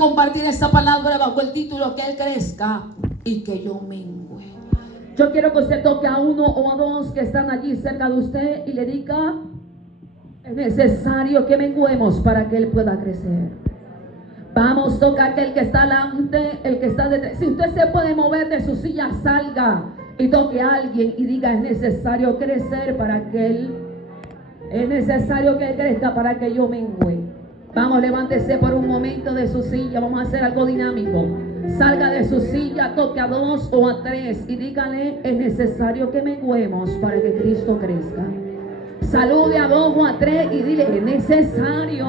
Compartir esta palabra bajo el título que Él crezca y que yo mengüe. Yo quiero que usted toque a uno o a dos que están allí cerca de usted y le diga: es necesario que menguemos para que Él pueda crecer. Vamos, toca a aquel que está delante, el que está detrás. Si usted se puede mover de su silla, salga y toque a alguien y diga: es necesario crecer para que Él, es necesario que Él crezca para que yo mengüe. Vamos, levántese por un momento de su silla. Vamos a hacer algo dinámico. Salga de su silla, toque a dos o a tres y dígale: es necesario que menguemos para que Cristo crezca. Salude a dos o a tres y dile: es necesario.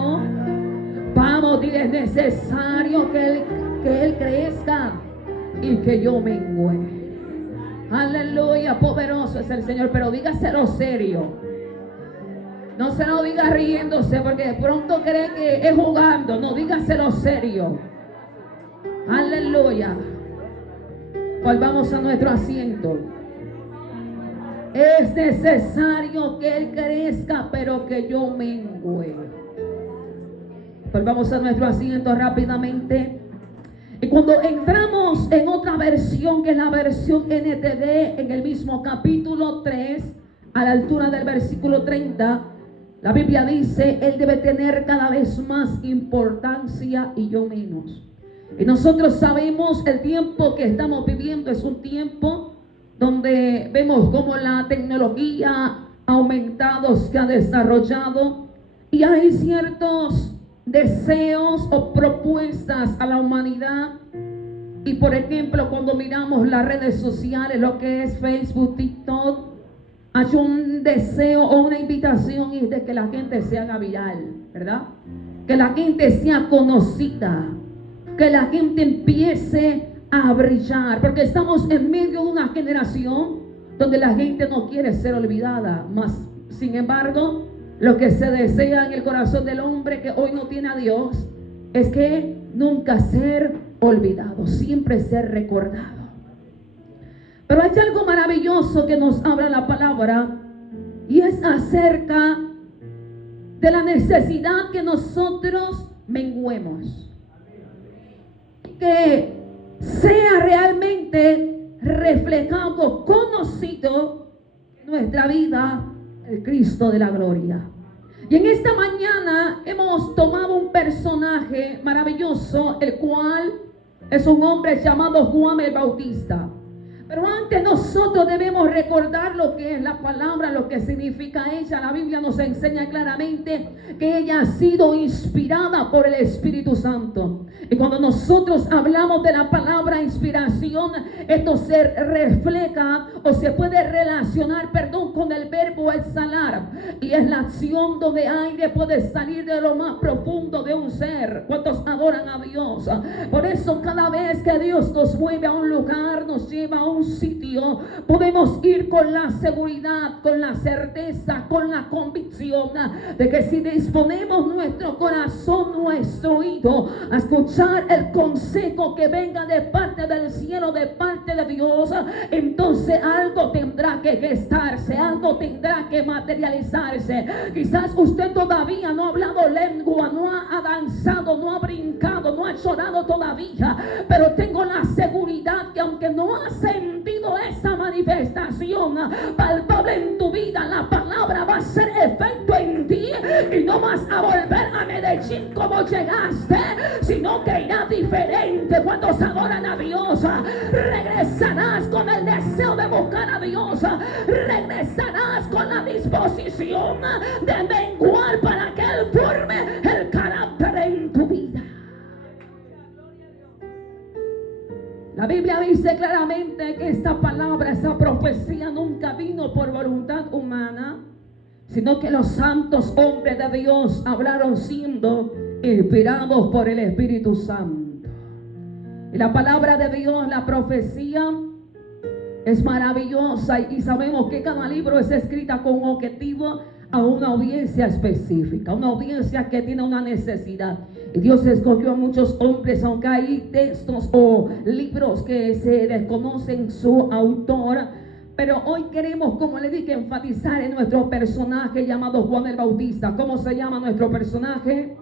Vamos, dile: es necesario que él crezca y que yo mengüe. Aleluya, poderoso es el Señor. Pero dígaselo serio. No se lo diga riéndose, porque de pronto cree que es jugando. No, dígaselo serio. Aleluya. Volvamos a nuestro asiento. Es necesario que Él crezca, pero que yo mengüe. Volvamos a nuestro asiento rápidamente. Y cuando entramos en otra versión, que es la versión NTV, en el mismo capítulo 3, a la altura del versículo 30, la Biblia dice: Él debe tener cada vez más importancia y yo menos. Y nosotros sabemos el tiempo que estamos viviendo es un tiempo donde vemos cómo la tecnología ha aumentado, se ha desarrollado, y hay ciertos deseos o propuestas a la humanidad. Y por ejemplo, cuando miramos las redes sociales, lo que es Facebook, TikTok, hay un deseo o una invitación, y es de que la gente se haga viral, ¿verdad? Que la gente sea conocida, que la gente empiece a brillar, porque estamos en medio de una generación donde la gente no quiere ser olvidada. Más, sin embargo, lo que se desea en el corazón del hombre que hoy no tiene a Dios es que nunca ser olvidado, siempre ser recordado. Pero hay algo maravilloso que nos habla la palabra, y es acerca de la necesidad que nosotros menguemos, que sea realmente reflejado, conocido en nuestra vida el Cristo de la gloria. Y en esta mañana hemos tomado un personaje maravilloso, el cual es un hombre llamado Juan el Bautista. Pero antes nosotros debemos recordar lo que es la palabra, lo que significa ella. La Biblia nos enseña claramente que ella ha sido inspirada por el Espíritu Santo. Y cuando nosotros hablamos de la palabra inspiración, esto se refleja o se puede relacionar, con el verbo exhalar. Y es la acción donde aire puede salir de lo más profundo de un ser. ¿Cuántos adoran a Dios? Por eso cada vez que Dios nos mueve a un lugar, nos lleva a un sitio, podemos ir con la seguridad, con la certeza, con la convicción de que si disponemos nuestro corazón, nuestro oído a escuchar el consejo que venga de parte del cielo, de parte de Dios, entonces algo tendrá que gestarse, algo tendrá que materializarse. Quizás usted todavía no ha hablado lengua, no ha danzado, no ha brincado, no ha llorado todavía, pero tengo la seguridad que aunque no ha sentido esa manifestación palpable en tu vida, la palabra va a hacer efecto en ti y no vas a volver a Medellín como llegaste, sino que irá diferente. Cuando se adoran a Dios, regresarás con el deseo de buscar a Dios, regresarás con la disposición de menguar para que Él forme el carácter en tu vida. La Biblia dice claramente que esta palabra, esa profecía nunca vino por voluntad humana, sino que los santos hombres de Dios hablaron siendo inspirados por el Espíritu Santo. Y la palabra de Dios, la profecía, es maravillosa, y sabemos que cada libro es escrita con un objetivo a una audiencia específica, una audiencia que tiene una necesidad. Y Dios escogió a muchos hombres, aunque hay textos o libros que se desconocen su autor. Pero hoy queremos, como le dije, enfatizar en nuestro personaje llamado Juan el Bautista. ¿Cómo se llama nuestro personaje?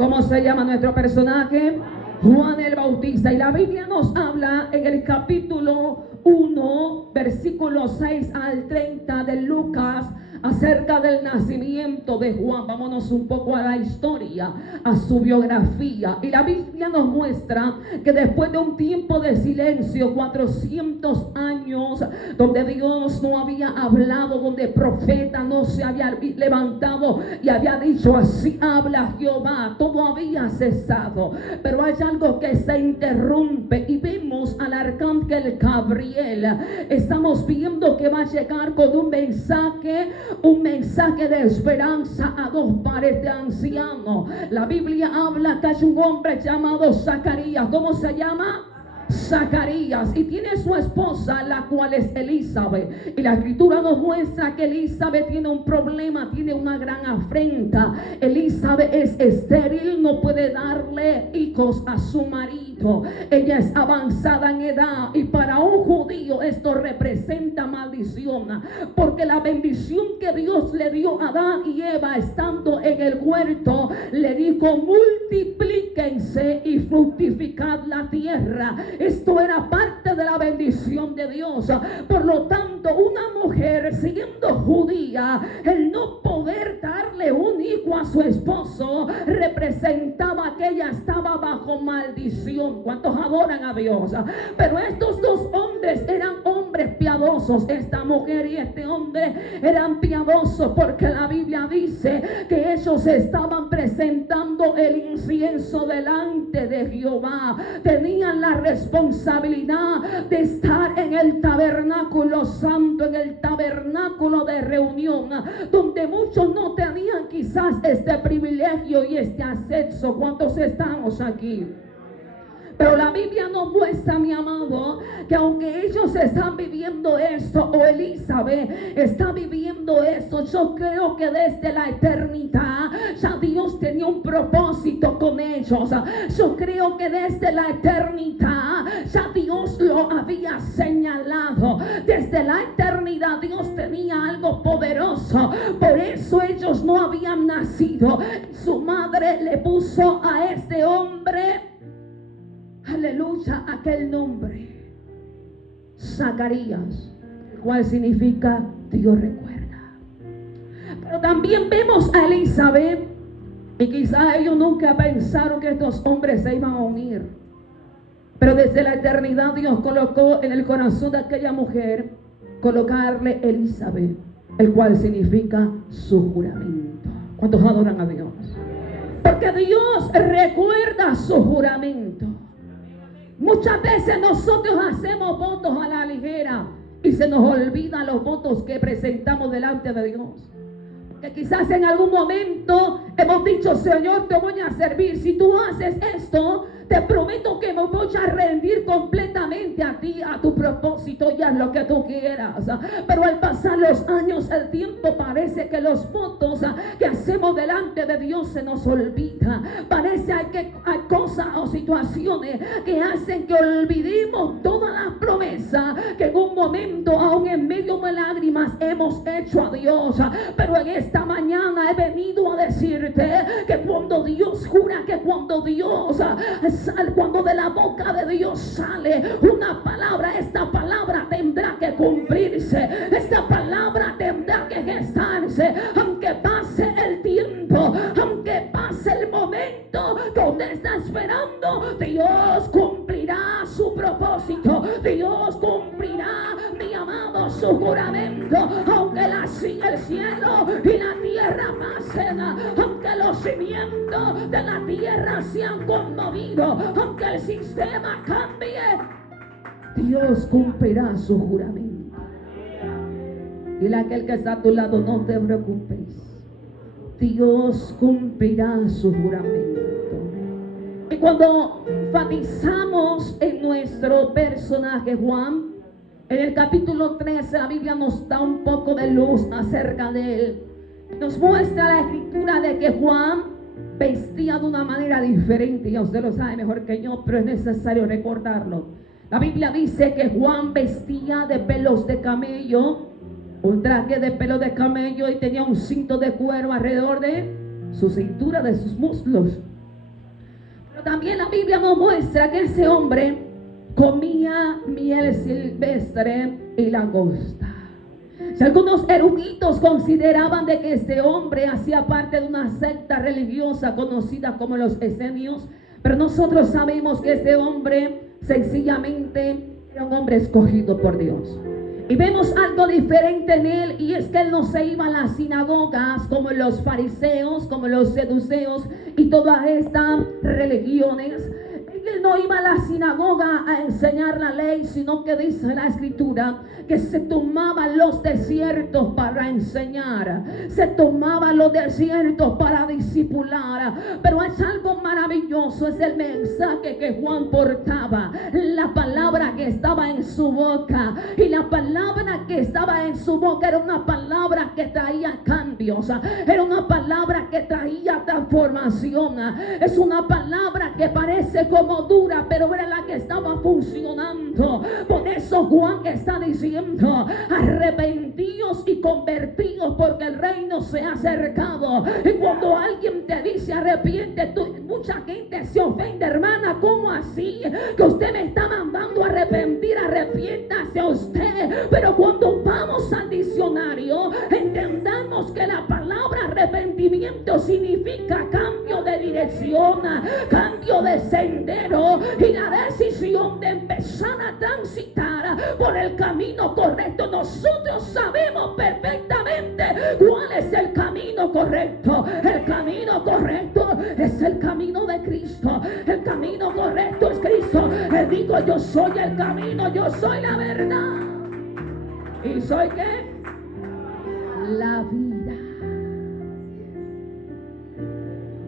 ¿Cómo se llama nuestro personaje? Juan el Bautista. Y la Biblia nos habla en el capítulo 1, versículo 6 al 30 de Lucas, acerca del nacimiento de Juan. Vámonos un poco a la historia, a su biografía. Y la Biblia nos muestra que después de un tiempo de silencio, 400 años, donde Dios no había hablado, donde el profeta no se había levantado y había dicho: así habla Jehová, todo había cesado. Pero hay algo que se interrumpe y vemos al arcángel Gabriel. Estamos viendo que va a llegar con un mensaje de esperanza a dos pares de ancianos. La Biblia habla que hay un hombre llamado Zacarías. ¿Cómo se llama? Zacarías, y tiene su esposa, la cual es Elizabeth. Y la escritura nos muestra que Elizabeth tiene un problema, tiene una gran afrenta. Elizabeth es estéril, no puede darle hijos a su marido. Ella es avanzada en edad, y para un judío esto representa maldición, porque la bendición que Dios le dio a Adán y Eva estando en el huerto, le dijo: multiplíquense y fructificad la tierra. Esto era parte de la bendición de Dios. Por lo tanto, una mujer siendo judía, el no poder darle un hijo a su esposo representaba que ella estaba bajo maldición. ¿Cuántos adoran a Dios? Pero estos dos hombres eran hombres piadosos. Esta mujer y este hombre eran piadosos, porque la Biblia dice que ellos estaban presentando el incienso delante de Jehová. Tenían la responsabilidad de estar en el tabernáculo santo, en el tabernáculo de reunión, donde muchos no tenían quizás este privilegio y este acceso. ¿Cuántos estamos aquí? Pero la Biblia nos muestra, mi amado, que aunque ellos están viviendo esto, o Elizabeth está viviendo esto, yo creo que desde la eternidad ya Dios tenía un propósito con ellos. Yo creo que desde la eternidad ya Dios lo había señalado. Desde la eternidad Dios tenía algo poderoso. Por eso ellos no habían nacido. Su madre le puso a este hombre, aleluya, aquel nombre, Zacarías, el cual significa Dios recuerda. Pero también vemos a Elizabeth, y quizás ellos nunca pensaron que estos hombres se iban a unir. Pero desde la eternidad Dios colocó en el corazón de aquella mujer colocarle Elizabeth, el cual significa su juramento. ¿Cuántos adoran a Dios? Porque Dios recuerda su juramento. Muchas veces nosotros hacemos votos a la ligera y se nos olvidan los votos que presentamos delante de Dios. Que quizás en algún momento hemos dicho: Señor, te voy a servir. Si tú haces esto, te prometo que me voy a rendir completamente a ti, a tu propósito, y haz lo que tú quieras. Pero al pasar los años, el tiempo, parece que los votos que hacemos delante de Dios se nos olvida. Parece que hay cosas o situaciones que hacen que olvidemos todas las promesas que en un momento, aún en medio de lágrimas, hemos hecho a Dios. Pero en esta mañana he venido a decirte que cuando Dios jura, que cuando Dios cuando de la boca de Dios sale una palabra, esta palabra tendrá que cumplirse. Esta palabra tendrá que gestarse, aunque pase el tiempo, aunque pase el momento que usted está esperando. Dios cumplirá su propósito. Dios cumplirá, mi amado, su juramento. Aunque el cielo y la tierra pasen, aunque los cimientos de la tierra sean conmovidos, aunque el sistema cambie, Dios cumplirá su juramento. Dile a aquel que está a tu lado: no te preocupes, Dios cumplirá su juramento. Y cuando enfatizamos en nuestro personaje Juan, en el capítulo 13 la Biblia nos da un poco de luz acerca de él. Nos muestra la escritura de que Juan vestía de una manera diferente. Ya usted lo sabe mejor que yo, pero es necesario recordarlo. La Biblia dice que Juan vestía de pelos de camello, un traje de pelo de camello, y tenía un cinto de cuero alrededor de su cintura, de sus muslos. También la Biblia nos muestra que ese hombre comía miel silvestre y langosta. Si algunos eruditos consideraban de que este hombre hacía parte de una secta religiosa conocida como los esenios, pero nosotros sabemos que este hombre sencillamente era un hombre escogido por Dios. Y vemos algo diferente en él, y es que él no se iba a las sinagogas como los fariseos, como los seduceos y todas estas religiones. Él no iba a la sinagoga a enseñar la ley, sino que dice la escritura que se tomaba los desiertos para enseñar, se tomaba los desiertos para discipular. Pero es algo maravilloso, es el mensaje que Juan portaba, la palabra que estaba en su boca, y la palabra que estaba en su boca era una palabra que traía cambios, era una palabra que traía transformación, es una palabra que parece como dura, pero era la que estaba funcionando. Por eso Juan está diciendo: arrepentíos y convertíos, porque el reino se ha acercado. Y cuando alguien te dice arrepiente, mucha gente se ofende. Hermana, ¿cómo así? Que usted me está mandando a arrepentir. Arrepiéntase usted. Pero cuando vamos al diccionario, entendamos que la palabra arrepentimiento significa cambio de dirección, cambio de sendero, y la decisión de empezar a transitar por el camino correcto. Nosotros sabemos perfectamente cuál es el camino correcto. El camino correcto es el camino de Cristo. El camino correcto es Cristo. Él dijo: yo soy el camino, yo soy la verdad. ¿Y soy qué? La vida.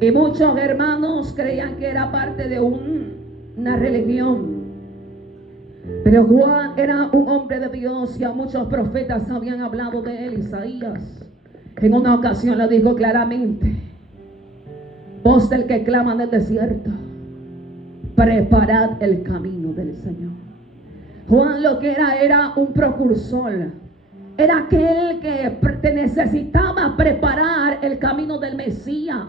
Y muchos hermanos creían que era parte de una religión. Pero Juan era un hombre de Dios, y a muchos profetas habían hablado de él. Isaías en una ocasión lo dijo claramente: voz del que clama en el desierto, preparad el camino del Señor. Juan lo que era un precursor. Era aquel que necesitaba preparar el camino del Mesías.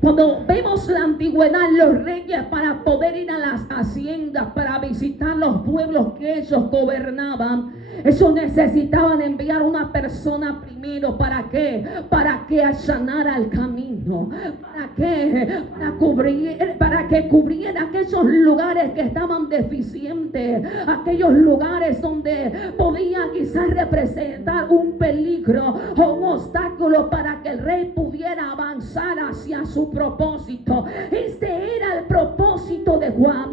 Cuando vemos la antigüedad, los reyes, para poder ir a las haciendas, para visitar los pueblos que ellos gobernaban, ellos necesitaban enviar una persona primero. ¿Para qué? Para que allanara el camino. ¿Para qué? Para que cubriera aquellos lugares que estaban deficientes, aquellos lugares donde podía quizás representar un peligro o un obstáculo para que el rey pudiera avanzar hacia su propósito. Este era el propósito de Juan: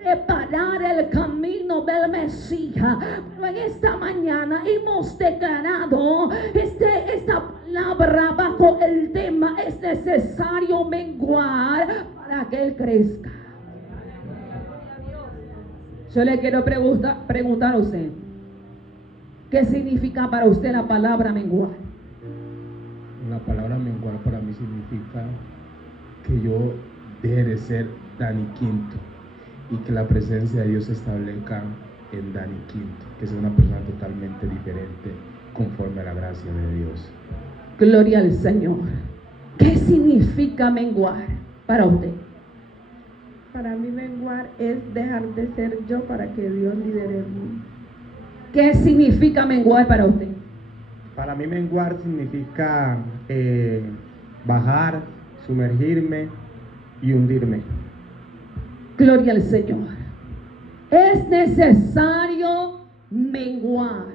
preparar el camino del Mesías. Pero en esta mañana hemos declarado esta palabra bajo el tema: es necesario menguar para que Él crezca. Yo le quiero preguntar a usted: ¿qué significa para usted la palabra menguar? La palabra menguar para mí significa que yo deje de ser Dani Quinto y que la presencia de Dios se establezca en Dani Quinto, que sea una persona totalmente diferente conforme a la gracia de Dios. Gloria al Señor. ¿Qué significa menguar para usted? Para mí menguar es dejar de ser yo para que Dios lidere en mí. ¿Qué significa menguar para usted? Para mí menguar significa bajar, sumergirme y hundirme. Gloria al Señor. Es necesario menguar,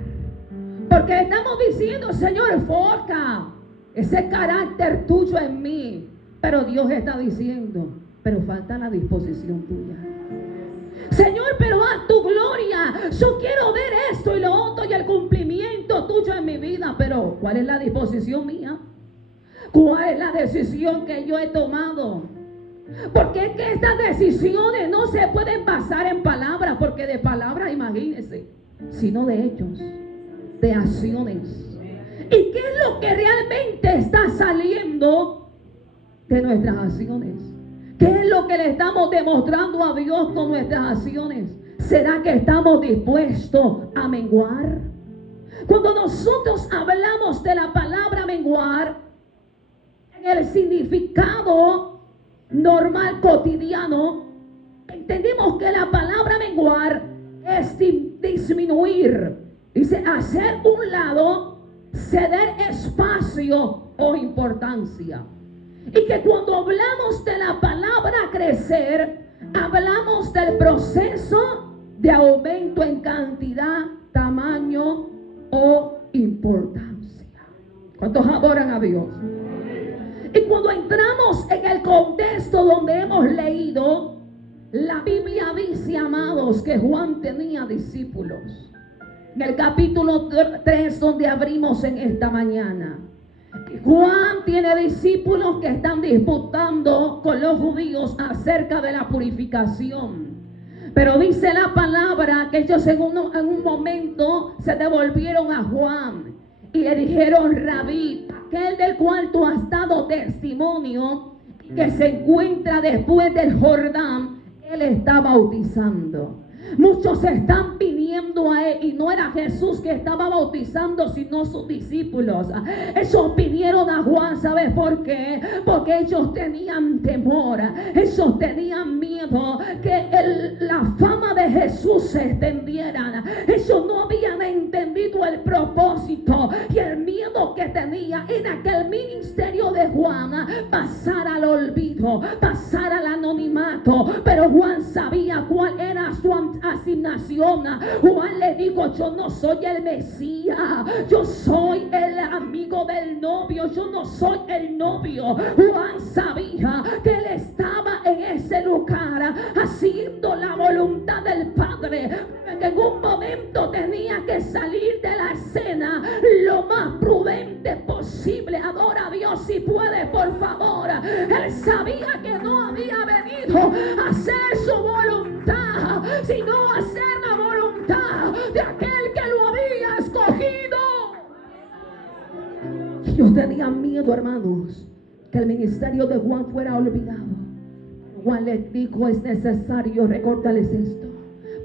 porque estamos diciendo: Señor, forja ese carácter tuyo en mí. Pero Dios está diciendo: pero falta la disposición tuya. Señor, pero haz tu gloria. Yo quiero ver esto y lo otro y el cumplimiento tuyo en mi vida. Pero ¿cuál es la disposición mía? ¿Cuál es la decisión que yo he tomado? Porque es que estas decisiones no se pueden basar en palabras, porque de palabras, imagínense, sino de hechos, de acciones. ¿Y qué es lo que realmente está saliendo de nuestras acciones? ¿Qué es lo que le estamos demostrando a Dios con nuestras acciones? ¿Será que estamos dispuestos a menguar? Cuando nosotros hablamos de la palabra menguar, en el significado normal, cotidiano, entendemos que la palabra menguar es disminuir. Dice hacer un lado, ceder espacio o importancia. Y que cuando hablamos de la palabra crecer, hablamos del proceso de aumento en cantidad, tamaño o importancia. ¿Cuántos adoran a Dios? Y cuando entramos en el contexto donde hemos leído, la Biblia dice, amados, que Juan tenía discípulos. En el capítulo 3 donde abrimos en esta mañana, Juan tiene discípulos que están disputando con los judíos acerca de la purificación. Pero dice la palabra que ellos en un momento se devolvieron a Juan y le dijeron: Rabí, aquel del cual tú has dado testimonio, que se encuentra después del Jordán, él está bautizando. Muchos están viniendo a él y no era Jesús que estaba bautizando, sino sus discípulos. Ellos vinieron a Juan, ¿sabes por qué? Porque ellos tenían temor, ellos tenían miedo que la fama de Jesús se extendiera. Ellos no habían entendido el propósito y el miedo que tenía en que el ministerio de Juan pasara al olvido, pasara al anonimato. Pero Juan sabía cuál era su asignación. Juan le dijo: yo no soy el Mesías, yo soy el amigo del novio, yo no soy el novio. Juan sabía que él estaba en ese lugar haciendo la voluntad del Padre, que en un momento tenía que salir de la escena lo más prudente posible. Adora a Dios si puede, por favor. Él sabía que no había venido a hacer su voluntad, sino a hacer la voluntad de aquel que lo había escogido. Ellos tenían miedo, hermanos, que el ministerio de Juan fuera olvidado. Juan les dijo: es necesario recordarles esto.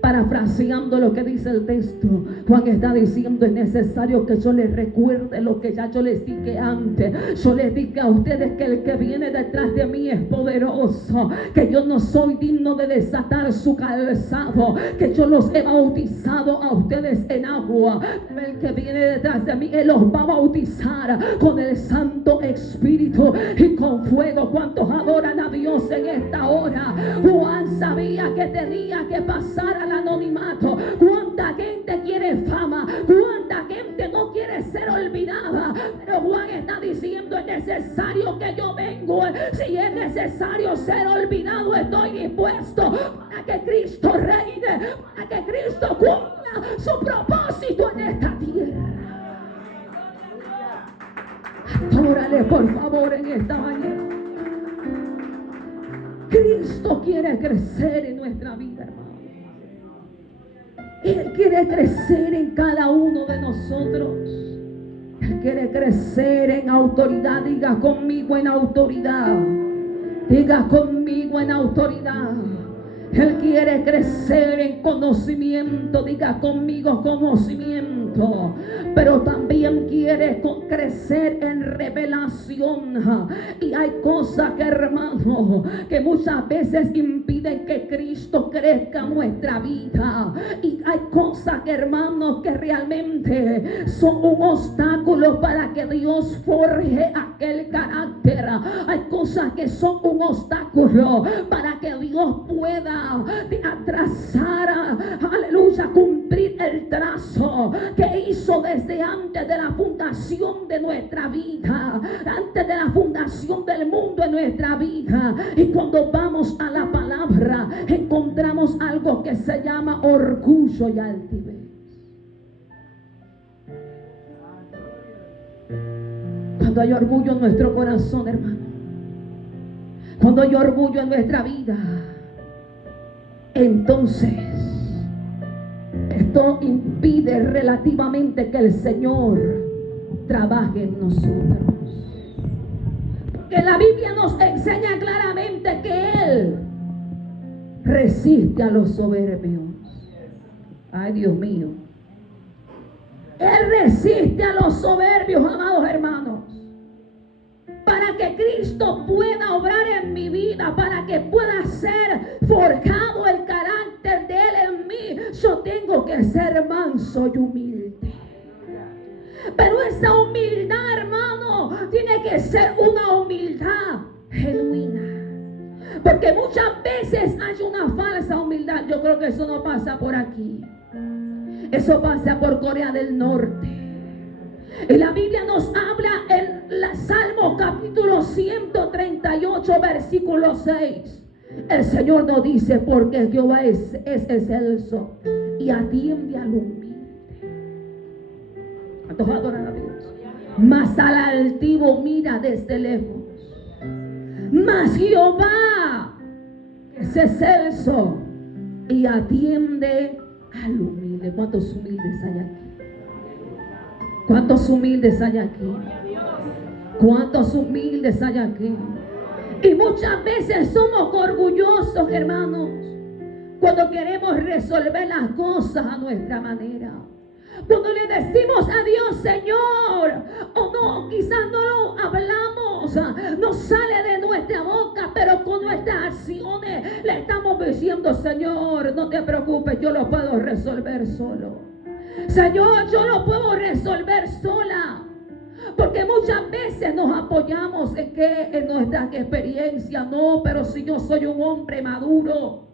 Parafraseando lo que dice el texto, Juan está diciendo: es necesario que yo les recuerde lo que ya yo les dije antes. Yo les dije a ustedes que el que viene detrás de mí es poderoso, que yo no soy digno de desatar su calzado, que yo los he bautizado a ustedes en agua, pero el que viene detrás de mí, él los va a bautizar con el Santo Espíritu y con fuego. ¿Cuántos adoran a Dios en esta hora? Juan sabía que tenía que pasar al anonimato. Cuánta gente quiere fama, cuánta gente no quiere ser olvidada, pero Juan está diciendo: es necesario que yo vengo. Si es necesario ser olvidado, estoy dispuesto, para que Cristo reine, para que Cristo cumpla su propósito en esta tierra. Adórale, por favor, en esta mañana. Cristo quiere crecer en nuestra vida, hermano. Él quiere crecer en cada uno de nosotros. Él quiere crecer en autoridad. Diga conmigo: en autoridad. Diga conmigo: en autoridad. Él quiere crecer en conocimiento. Diga conmigo: conocimiento. Pero también quiere crecer en revelación. Y hay cosas que, hermano, que muchas veces impiden que Cristo crezca en nuestra vida. Y hay cosas que, hermanos, que realmente son un obstáculo para que Dios forje aquel carácter. Hay cosas que son un obstáculo para que Dios pueda trazar, aleluya, cumplir el trazo que hizo desde antes de la fundación de nuestra vida, antes de la fundación del mundo en nuestra vida. Y cuando vamos a la palabra, encontramos algo que se llama orgullo y altivez. Cuando hay orgullo en nuestro corazón, hermano, cuando hay orgullo en nuestra vida, entonces esto impide relativamente que el Señor trabaje en nosotros. Porque la Biblia nos enseña claramente que Él resiste a los soberbios. Ay, Dios mío. Él resiste a los soberbios, amados hermanos, para que Cristo pueda obrar en mi vida, para que pueda ser forjado el carácter de Él en mí, yo tengo que ser manso y humilde. Pero esa humildad, hermano, tiene que ser una humildad genuina. Porque muchas veces hay una falsa humildad. Yo creo que eso no pasa por aquí. Eso pasa por Corea del Norte. Y la Biblia nos habla en el Salmo capítulo 138, versículo 6. El Señor nos dice: porque Jehová es excelso y atiende al humilde. ¿Cuántos adoran a Dios? Mas al altivo mira desde lejos. Mas Jehová es excelso y atiende al humilde. ¿Cuántos humildes hay aquí? ¿Cuántos humildes hay aquí? ¿Cuántos humildes hay aquí? Y muchas veces somos orgullosos, hermanos, cuando queremos resolver las cosas a nuestra manera. Cuando le decimos a Dios: Señor, o no, quizás no lo hablamos, no sale de nuestra boca, pero con nuestras acciones le estamos diciendo: Señor, no te preocupes, yo lo puedo resolver solo. Señor, yo lo puedo resolver sola. Porque muchas veces nos apoyamos en nuestra experiencia. No, pero si yo soy un hombre maduro.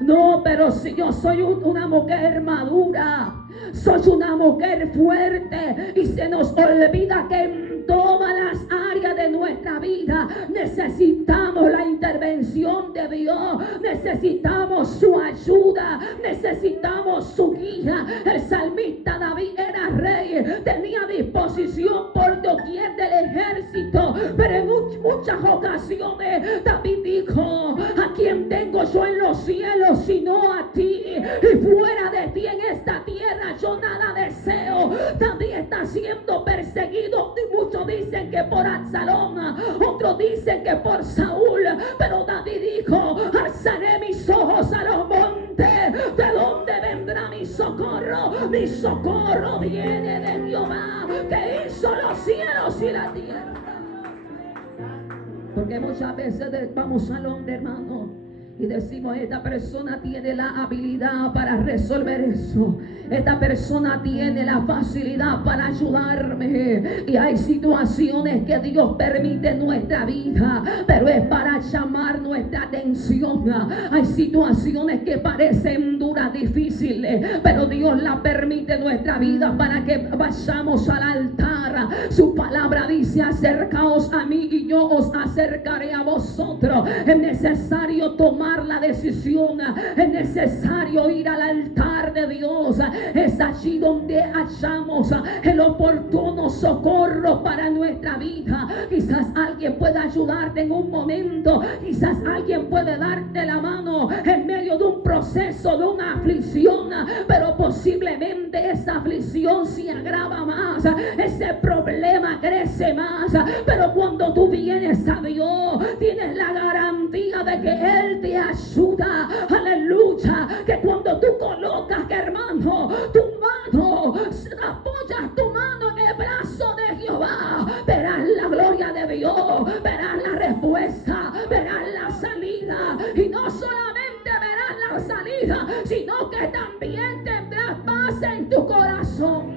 No, pero si yo soy una mujer madura, soy una mujer fuerte, y se nos olvida que en todas las áreas de nuestra vida necesitamos la intervención de Dios, necesitamos su ayuda, necesitamos su guía. El salmista David era rey, tenía disposición por doquier del ejército, pero en muchas ocasiones David dijo: ¿a quién tengo yo en los cielos sino a ti? Y fuera de ti en esta tierra yo nada deseo. David está siendo perseguido, y muchos dicen que por Absalón, otros dicen que por Saúl, pero David dijo: alzaré mis ojos a los montes, ¿de dónde vendrá mi socorro? Mi socorro viene de Jehová, que hizo los cielos y la tierra. Porque muchas veces vamos al hombre, hermano, y decimos: esta persona tiene la habilidad para resolver eso. Esta persona tiene la facilidad para ayudarme. Y hay situaciones que Dios permite en nuestra vida, pero es para llamar nuestra atención. Hay situaciones que parecen duras, difíciles, pero Dios las permite en nuestra vida para que vayamos al altar. Su palabra dice: acercaos a mí y yo os acercaré a vosotros. Es necesario tomar la decisión, es necesario ir al altar de Dios. Es allí donde hallamos el oportuno socorro para nuestra vida. Quizás alguien pueda ayudarte en un momento, quizás alguien puede darte la mano en medio de un proceso, de una aflicción, pero posiblemente esa aflicción se agrava más, ese problema crece más. Pero cuando tú vienes a Dios, tienes la garantía de que Él te ayuda. Aleluya. Que cuando tú colocas, hermano, tu mano, apoyas tu mano en el brazo de Jehová, verás la gloria de Dios, verás la respuesta, verás la salida. Y no solamente verás la salida, sino que también tendrás paz en tu corazón.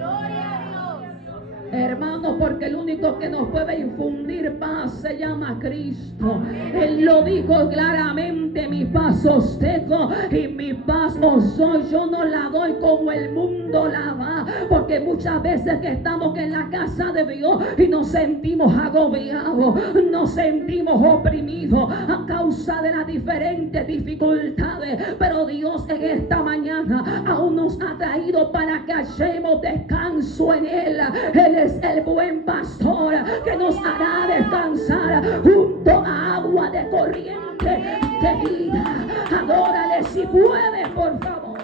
Hermano, porque el único que nos puede infundir paz se llama Cristo. Él lo dijo claramente: mi paz os dejo y mi paz os doy. Yo no la doy como el mundo la da. Porque muchas veces que estamos en la casa de Dios y nos sentimos agobiados, nos sentimos oprimidos a causa de las diferentes dificultades. Pero Dios en esta mañana aún nos ha traído para que hallemos descanso en Él. Él es el buen pastor que nos hará descansar junto a agua de corriente de vida. Adórale si puedes, por favor.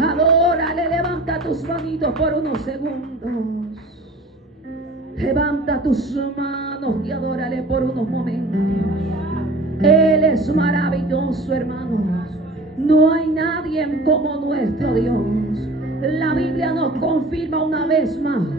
Adórale, levanta tus manitos por unos segundos. Levanta tus manos y adórale por unos momentos. Él es maravilloso, hermanos. No hay nadie como nuestro Dios. La Biblia nos confirma una vez más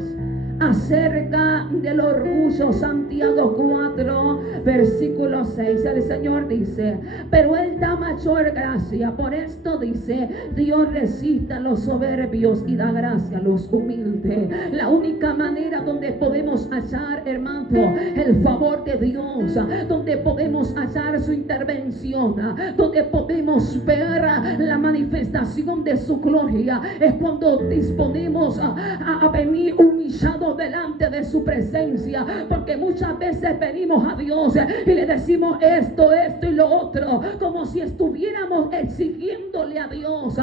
acerca del orgullo. Santiago 4, versículo 6. El Señor dice: pero Él da mayor gracia. Por esto dice: Dios resiste a los soberbios y da gracia a los humildes. La única manera donde podemos hallar, hermano, el favor de Dios, donde podemos hallar su intervención, donde podemos ver la manifestación de su gloria, es cuando disponemos a venir humillados delante de su presencia. Porque muchas veces venimos a Dios y le decimos esto y lo otro, como si estuviéramos exigiéndole a Dios.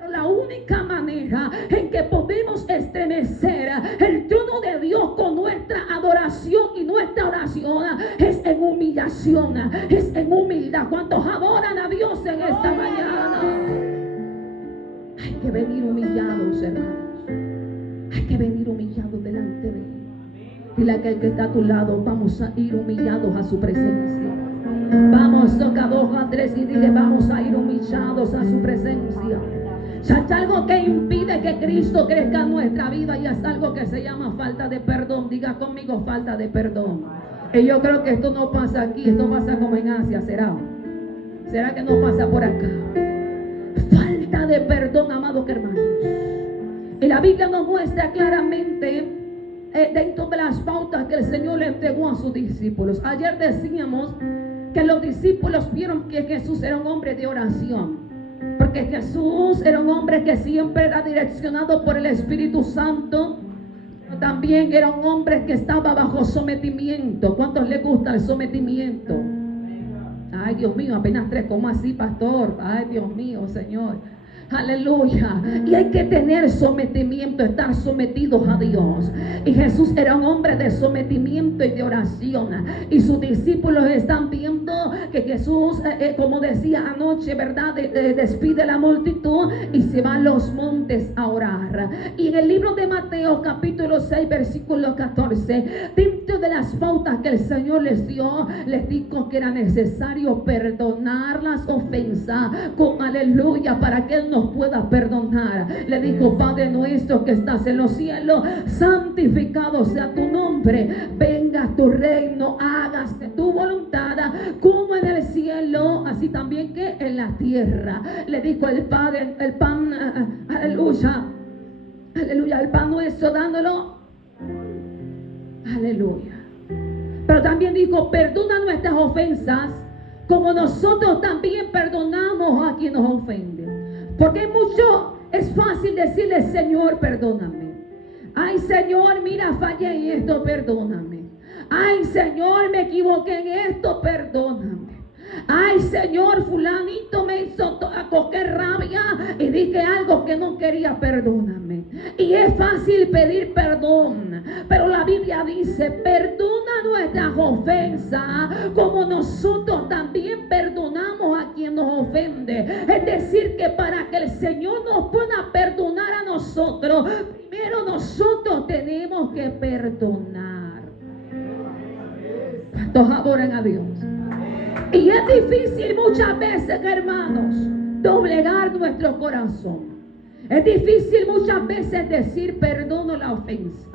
Pero la única manera en que podemos estremecer el trono de Dios con nuestra adoración y nuestra oración es en humillación, es en humildad. ¿Cuántos adoran a Dios en esta mañana? Hay que venir humillados, hermanos. Hay que venir humillados delante de Él. Dile a aquel que está a tu lado: vamos a ir humillados a su presencia. Vamos, toca 2 a 3 y dile: vamos a ir humillados a su presencia. Si hay algo que impide que Cristo crezca en nuestra vida, y es algo que se llama falta de perdón. Diga conmigo: falta de perdón. Y yo creo que esto no pasa aquí, esto pasa como en Asia. ¿Será que no pasa por acá? Falta de perdón, amados hermanos. Y la Biblia nos muestra claramente dentro de las pautas que el Señor le entregó a sus discípulos. Ayer decíamos que los discípulos vieron que Jesús era un hombre de oración, porque Jesús era un hombre que siempre era direccionado por el Espíritu Santo, pero también era un hombre que estaba bajo sometimiento. ¿Cuántos les gusta el sometimiento? Ay, Dios mío, apenas 3, ¿cómo así, pastor? Ay, Dios mío, Señor. Aleluya. Y hay que tener sometimiento, estar sometidos a Dios. Y Jesús era un hombre de sometimiento y de oración. Y sus discípulos están viendo que Jesús, como decía anoche, ¿verdad? Despide la multitud y se va a los montes a orar. Y en el libro de Mateo capítulo 6 versículo 14, dentro de las pautas que el Señor les dio, les dijo que era necesario perdonar las ofensas con aleluya, para que Él nos pueda perdonar. Le dijo: Padre nuestro que estás en los cielos, santificado sea tu nombre, venga tu reino, hágase tu voluntad como en el cielo, así también que en la tierra. Le dijo el Padre: el pan, aleluya, aleluya, el pan nuestro dándolo, aleluya. Pero también dijo: perdona nuestras ofensas como nosotros también perdonamos a quien nos ofende. Porque es fácil decirle: Señor, perdóname. Ay, Señor, mira, fallé en esto, perdóname. Ay, Señor, me equivoqué en esto, perdóname. Ay, Señor, fulanito me hizo coger rabia y dije algo que no quería, perdóname. Y es fácil pedir perdón, pero la Biblia dice: perdona nuestras ofensas como nosotros también perdonamos a quien nos ofende. Es decir, que para que el Señor nos pueda perdonar a nosotros, primero nosotros tenemos que perdonar. ¿Cuántos adoran a Dios? Y es difícil muchas veces, hermanos, doblegar nuestro corazón. Es difícil muchas veces decir: perdono la ofensa.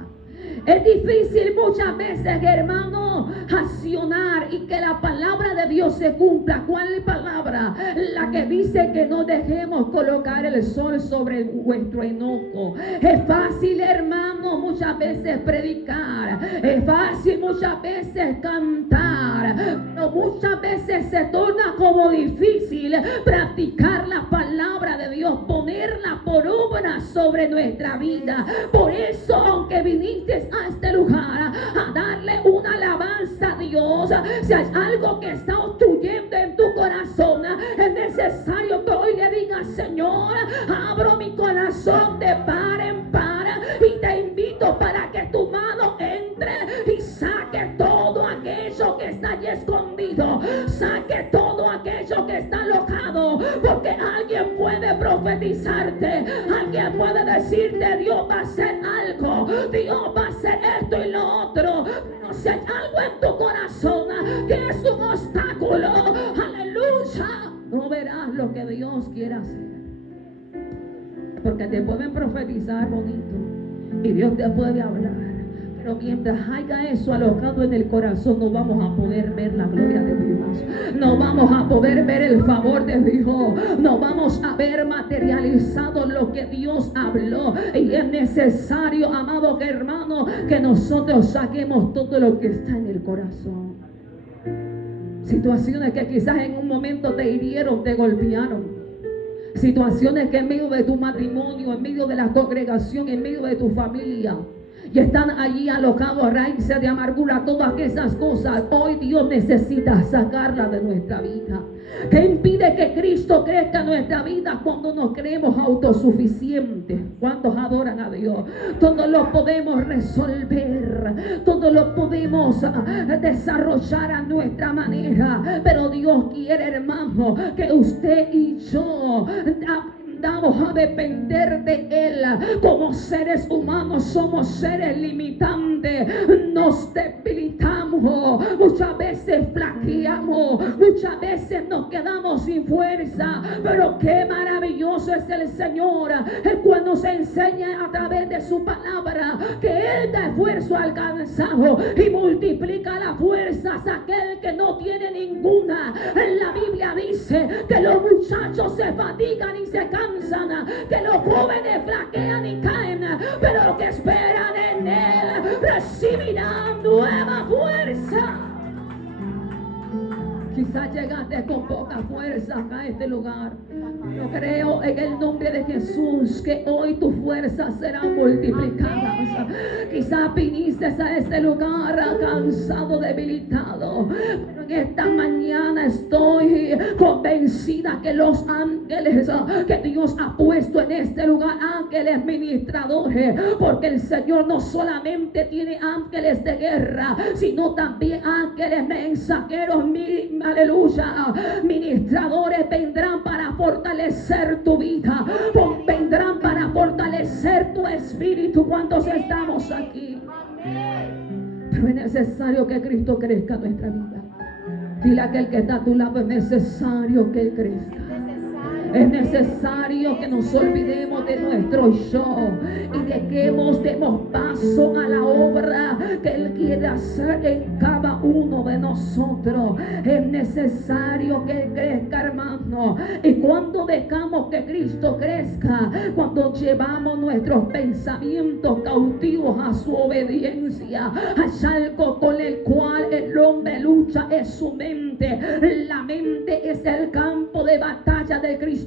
Es difícil muchas veces, hermano, accionar y que la palabra de Dios se cumpla. ¿Cuál es la palabra? La que dice que no dejemos colocar el sol sobre nuestro enojo. Es fácil, hermano, muchas veces predicar. Es fácil muchas veces cantar. Pero muchas veces se torna como difícil practicar la palabra de Dios, ponerla por obra sobre nuestra vida. Por eso, aunque viniste a este lugar a darle una alabanza a Dios, si hay algo que está obstruyendo en tu corazón, es necesario que hoy le digas: Señor, abro mi corazón de par en par y te invito para que tu mano entre y saque todo aquello que está allí escondido, saque todo aquello que está alojado, porque alguien puede profetizarte, alguien puede decirte: Dios va a hacer algo, Dios va a hacer esto y lo otro. Pero si hay algo en tu corazón que es un obstáculo, aleluya, no verás lo que Dios quiere hacer. Porque te pueden profetizar bonito y Dios te puede hablar, Pero mientras haya eso alojado en el corazón, no vamos a poder ver la gloria de Dios. No vamos a poder ver el favor de Dios. No vamos a ver materializado lo que Dios habló. Y es necesario, amado hermano, que nosotros saquemos todo lo que está en el corazón. Situaciones que quizás en un momento te hirieron, te golpearon. Situaciones que en medio de tu matrimonio, en medio de la congregación, en medio de tu familia, y están allí alojados raíces de amargura, todas esas cosas. Hoy Dios necesita sacarlas de nuestra vida. ¿Qué impide que Cristo crezca en nuestra vida cuando nos creemos autosuficientes? ¿Cuántos adoran a Dios? Todo lo podemos resolver, todo lo podemos desarrollar a nuestra manera, pero Dios quiere, hermano, que usted y yo vamos a depender de Él. Como seres humanos somos seres limitantes, nos debilitamos, muchas veces flaqueamos, muchas veces nos quedamos sin fuerza, pero qué maravilloso es el Señor, el cual nos enseña a través de su palabra que Él da esfuerzo alcanzado y multiplica las fuerzas a aquel que no tiene ninguna. En la Biblia dice que los muchachos se fatigan y se cansan, que los jóvenes flaquean y caen, pero los que esperan en Él recibirán nueva fuerza. Quizás llegaste con poca fuerza a este lugar. Yo creo en el nombre de Jesús que hoy tus fuerzas serán multiplicadas. Quizás viniste a este lugar cansado, debilitado, pero en esta mañana estoy convencida que los ángeles que Dios ha puesto en este lugar, ángeles ministradores, porque el Señor no solamente tiene ángeles de guerra, sino también ángeles mensajeros, aleluya, ministradores vendrán para fortalecer tu vida, vendrán para fortalecer tu espíritu. ¿Cuántos estamos aquí? Pero es necesario que Cristo crezca en nuestra vida. Dile a aquel que está a tu lado, es necesario que Él crezca. Es necesario que nos olvidemos de nuestro yo y de que demos paso a la obra que Él quiere hacer en cada uno de nosotros. Es necesario que Él crezca, hermano. Y cuando dejamos que Cristo crezca, cuando llevamos nuestros pensamientos cautivos a su obediencia, hay algo con el cual el hombre lucha, es su mente. La mente es el campo de batalla del cristiano.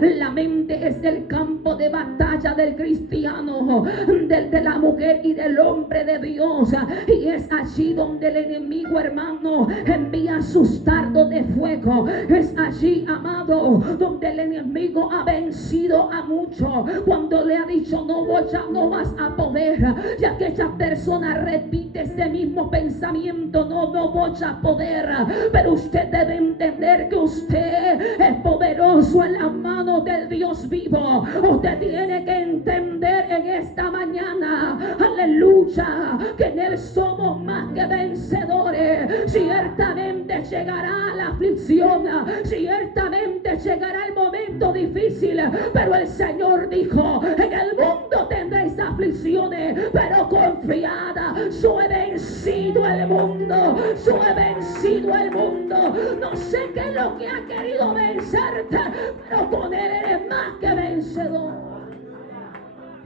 La mente es el campo de batalla del cristiano, de la mujer y del hombre de Dios. Y es allí donde el enemigo, hermano, envía sus dardos de fuego. Es allí, amado, donde el enemigo ha vencido a muchos. Cuando le ha dicho no vas a poder, y aquella persona repite ese mismo pensamiento, no voy a poder. Pero usted debe entender que usted es poderoso en las manos del Dios vivo. Usted tiene que entender en esta mañana, aleluya, que en Él somos más que vencedores. Ciertamente llegará la aflicción, ciertamente llegará el momento difícil, pero el Señor dijo: en el mundo tendréis aflicciones, pero confiada, yo he vencido el mundo, yo he vencido el mundo. No sé qué es lo que ha querido vencerte, pero con Él eres más que vencedor.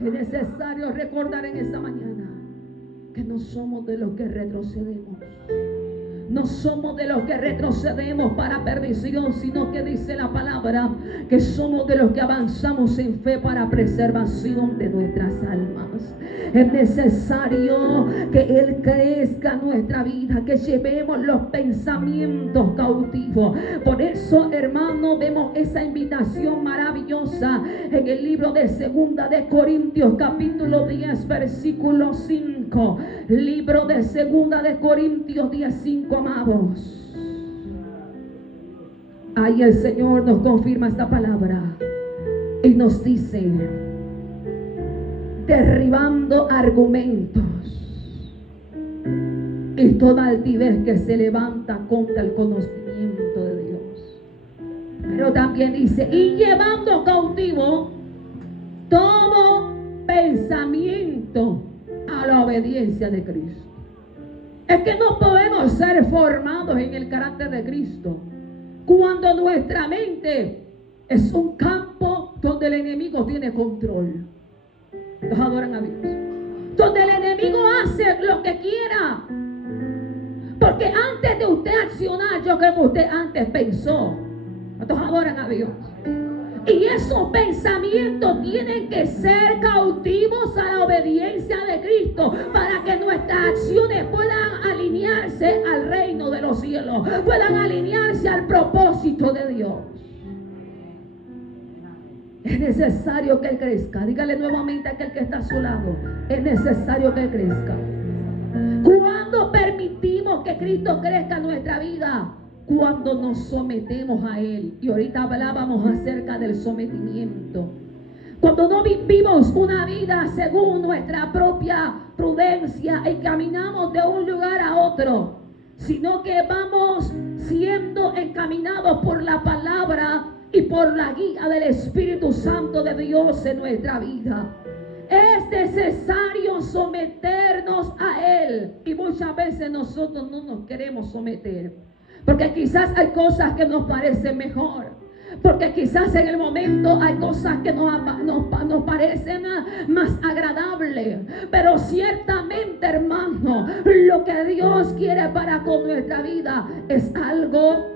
Es necesario recordar en esta mañana que no somos de los que retrocedemos. No somos de los que retrocedemos para perdición, sino que dice la palabra que somos de los que avanzamos en fe para preservación de nuestras almas. Es necesario que Él crezca en nuestra vida, que llevemos los pensamientos cautivos. Por eso, hermano, vemos esa invitación maravillosa en el libro de 2 de Corintios, capítulo 10, versículo 5. Libro de 2 de Corintios 10, 5, amados. Ahí el Señor nos confirma esta palabra y nos dice: derribando argumentos y toda altivez que se levanta contra el conocimiento de Dios. Pero también dice: y llevando cautivo todo pensamiento a la obediencia de Cristo. Es que no podemos ser formados en el carácter de Cristo cuando nuestra mente es un campo donde el enemigo tiene control. Los adoran a Dios. Donde el enemigo hace lo que quiera. Porque antes de usted accionar, yo creo que usted antes pensó. ¿Cuántos adoran a Dios? Y esos pensamientos tienen que ser cautivos a la obediencia de Cristo para que nuestras acciones puedan alinearse al reino de los cielos, puedan alinearse al propósito de Dios. Es necesario que Él crezca. Dígale nuevamente a aquel que está a su lado: es necesario que Él crezca. ¿Cuándo permitimos que Cristo crezca en nuestra vida? Cuando nos sometemos a Él. Y ahorita hablábamos acerca del sometimiento. Cuando no vivimos una vida según nuestra propia prudencia y caminamos de un lugar a otro, sino que vamos siendo encaminados por la palabra y por la guía del Espíritu Santo de Dios en nuestra vida. Es necesario someternos a Él. Y muchas veces nosotros no nos queremos someter, porque quizás hay cosas que nos parecen mejor. Porque quizás en el momento hay cosas que nos parecen más agradables. Pero ciertamente, hermano, lo que Dios quiere para con nuestra vida es algo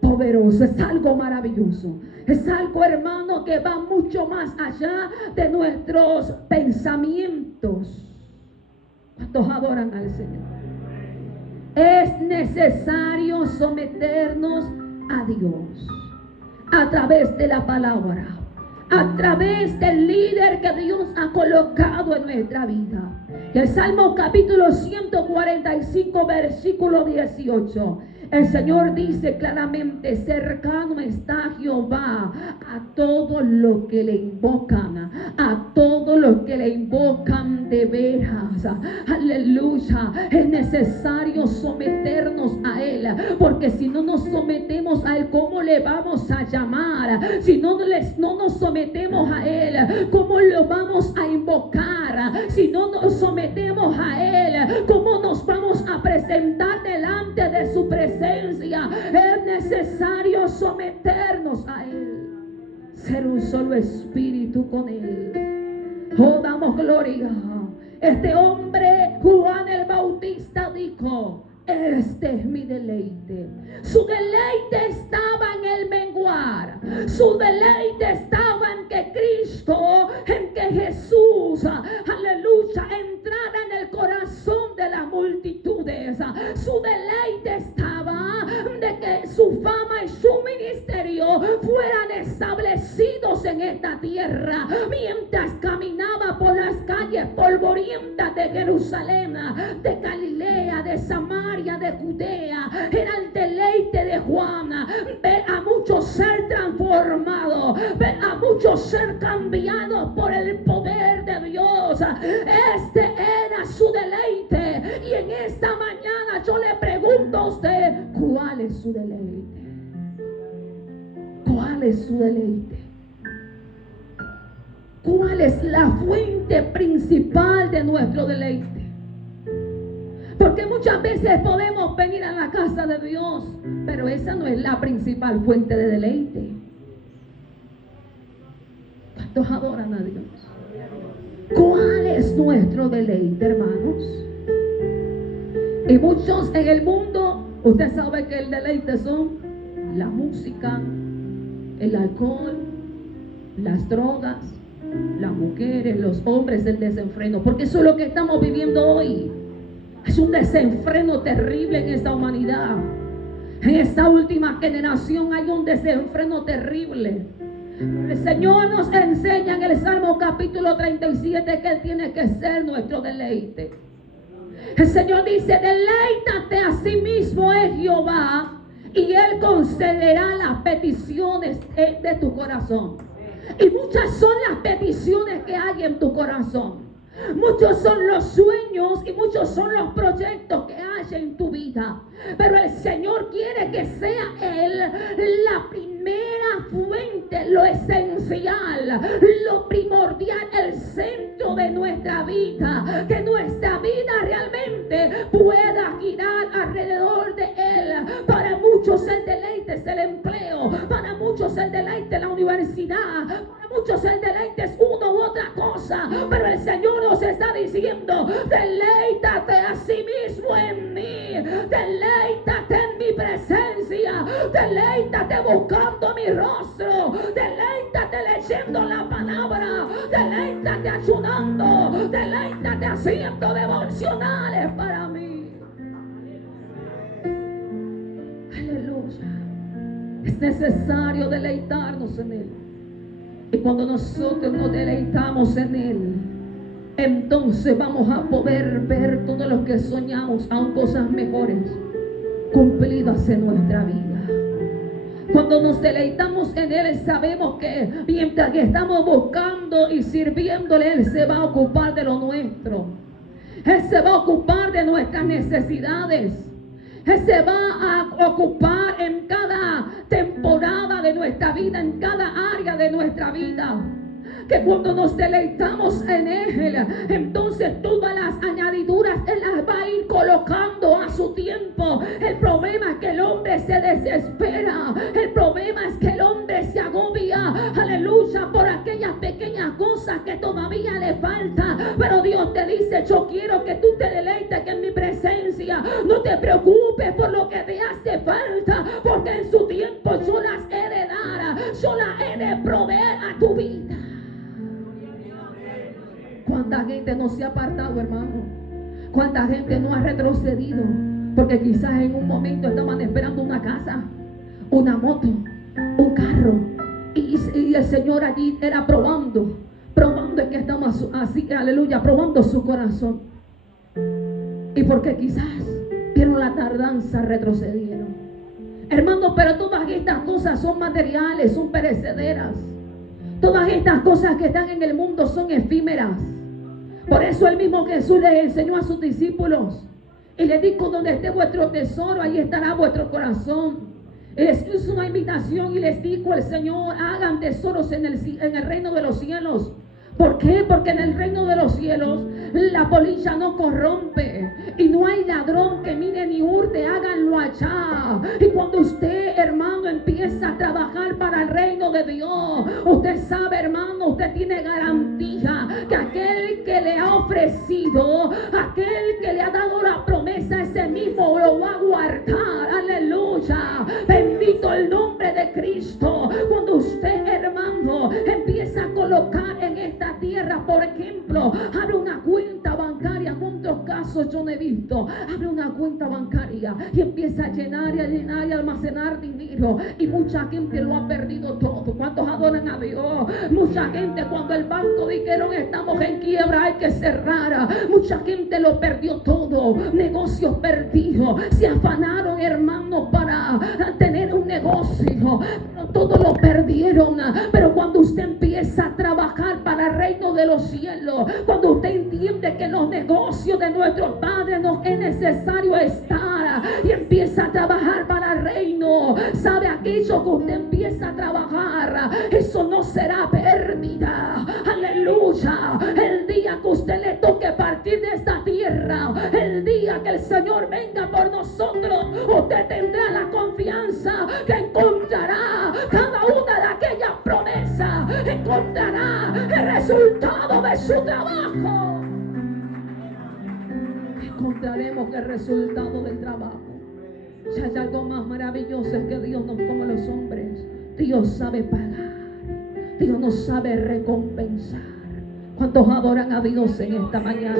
poderoso, es algo maravilloso. Es algo, hermano, que va mucho más allá de nuestros pensamientos. ¿Cuántos adoran al Señor? Es necesario someternos a Dios a través de la palabra, a través del líder que Dios ha colocado en nuestra vida. El Salmo capítulo 145 versículo 18. El Señor dice claramente: cercano está Jehová a todos los que le invocan, a todos los que le invocan de veras. Aleluya. Es necesario someternos a Él, porque si no nos sometemos a Él, ¿cómo le vamos a llamar? Si no nos sometemos a Él, ¿cómo lo vamos a invocar? Si no nos sometemos a Él, ¿cómo nos vamos a presentar delante de su presencia? Es necesario someternos a Él, ser un solo espíritu con Él. Oh, damos gloria. Este hombre, Juan el Bautista, dijo: este es mi deleite. Su deleite estaba en el menguar. Su deleite estaba en que Cristo, en que Jesús, aleluya, entrara en el corazón de las multitudes. Su deleite estaba de que su fama y su ministerio fueran establecidos en esta tierra. Mientras caminaba por las calles polvorientas de Jerusalén, de Galilea, de Samaria, de Judea, era el deleite de Juan ver a muchos ser transformados, ver a muchos ser cambiados por el poder de Dios. Este era su deleite. Y en esta mañana yo le pregunto a usted: ¿cuál es su deleite? ¿Cuál es su deleite? ¿Cuál es la fuente principal de nuestro deleite? Porque muchas veces podemos venir a la casa de Dios, pero esa no es la principal fuente de deleite. ¿Cuántos adoran a Dios? ¿Cuál es nuestro deleite, hermanos? Y muchos en el mundo, usted sabe que el deleite son la música, el alcohol, las drogas, las mujeres, los hombres, el desenfreno. Porque eso es lo que estamos viviendo hoy. Es un desenfreno terrible en esta humanidad. En esta última generación hay un desenfreno terrible. El Señor nos enseña en el Salmo capítulo 37 que Él tiene que ser nuestro deleite. El Señor dice: deleítate a sí mismo en Jehová, y Él concederá las peticiones de tu corazón. Y muchas son las peticiones que hay en tu corazón. Muchos son los sueños y muchos son los proyectos que hay en tu vida. Pero el Señor quiere que sea Él la primera fuente, lo esencial, lo primordial, el centro de nuestra vida. Que nuestra muchos el deleite es la universidad, para muchos el deleite es uno u otra cosa, pero el Señor nos está diciendo: deleítate a sí mismo en mí, deleítate en mi presencia, deleítate buscando mi rostro, deleítate leyendo la palabra, deleítate ayunando, deleítate haciendo devocionales para mí. Aleluya. Es necesario deleitarnos en Él. Y cuando nosotros nos deleitamos en Él, entonces vamos a poder ver todo lo que soñamos, aún cosas mejores, cumplidas en nuestra vida. Cuando nos deleitamos en Él, sabemos que mientras que estamos buscando y sirviéndole, Él se va a ocupar de lo nuestro. Él se va a ocupar de nuestras necesidades. Él se va a ocupar en cada temporada de nuestra vida, en cada área de nuestra vida. Que cuando nos deleitamos en Él, entonces todas las añadiduras Él las va a ir colocando a su tiempo. El problema es que el hombre se desespera. El problema es que el hombre se agobia, aleluya, por aquellas pequeñas cosas que todavía le falta. Pero Dios te dice: yo quiero que tú te deleites en mi presencia. No te preocupes por lo que te hace falta, porque en su tiempo yo las he de dar, yo las he de proveer a tu vida. ¿Cuánta gente no se ha apartado, hermano? ¿Cuánta gente no ha retrocedido? Porque quizás en un momento estaban esperando una casa, una moto, un carro. Y el Señor allí era probando es que estamos así, aleluya, probando su corazón. Y porque quizás vieron la tardanza, retrocedieron. Hermanos, pero todas estas cosas son materiales, son perecederas. Todas estas cosas que están en el mundo son efímeras. Por eso el mismo Jesús les enseñó a sus discípulos y les dijo: donde esté vuestro tesoro, ahí estará vuestro corazón. Y les hizo una invitación y les dijo el Señor: hagan tesoros en el reino de los cielos. ¿Por qué? Porque en el reino de los cielos la polilla no corrompe y no hay ladrón que mire ni hurte, háganlo allá. Y cuando usted, hermano, empieza a trabajar para el reino de Dios, usted sabe, hermano, usted tiene garantía que aquel que le ha ofrecido, aquel que le ha dado la promesa, ese mismo lo va a guardar. Aleluya, bendito el nombre de Cristo. Cuando usted, hermano, empieza a colocar en esta tierra, por ejemplo, abre una cuenta bancaria. ¿Cuántos casos yo no he visto? Abre una cuenta bancaria y empieza a llenar y a llenar y a almacenar dinero, y mucha gente lo ha perdido todo. ¿Cuántos adoran a Dios? Mucha gente, cuando el banco dijeron estamos en quiebra, hay que cerrar, mucha gente lo perdió todo. Negocios perdidos, se afanaron, hermanos, para tener un negocio, pero todo lo perdieron. Pero cuando usted empieza a trabajar para el reino de los cielos, cuando usted entiende que en los negocios de nuestros padres nos es necesario estar y empieza a trabajar para el reino, sabe, aquello que usted empieza a trabajar, eso no será pérdida. Aleluya. El día que usted le toque partir de esta tierra, el día que el Señor venga por nosotros, usted tendrá la confianza que encontrará cada una de aquellas promesas, encontrará el resultado de su trabajo. Encontraremos el resultado del trabajo. Si hay algo más maravilloso es que Dios no es como los hombres. Dios sabe pagar, Dios nos sabe recompensar. ¿Cuántos adoran a Dios en esta mañana?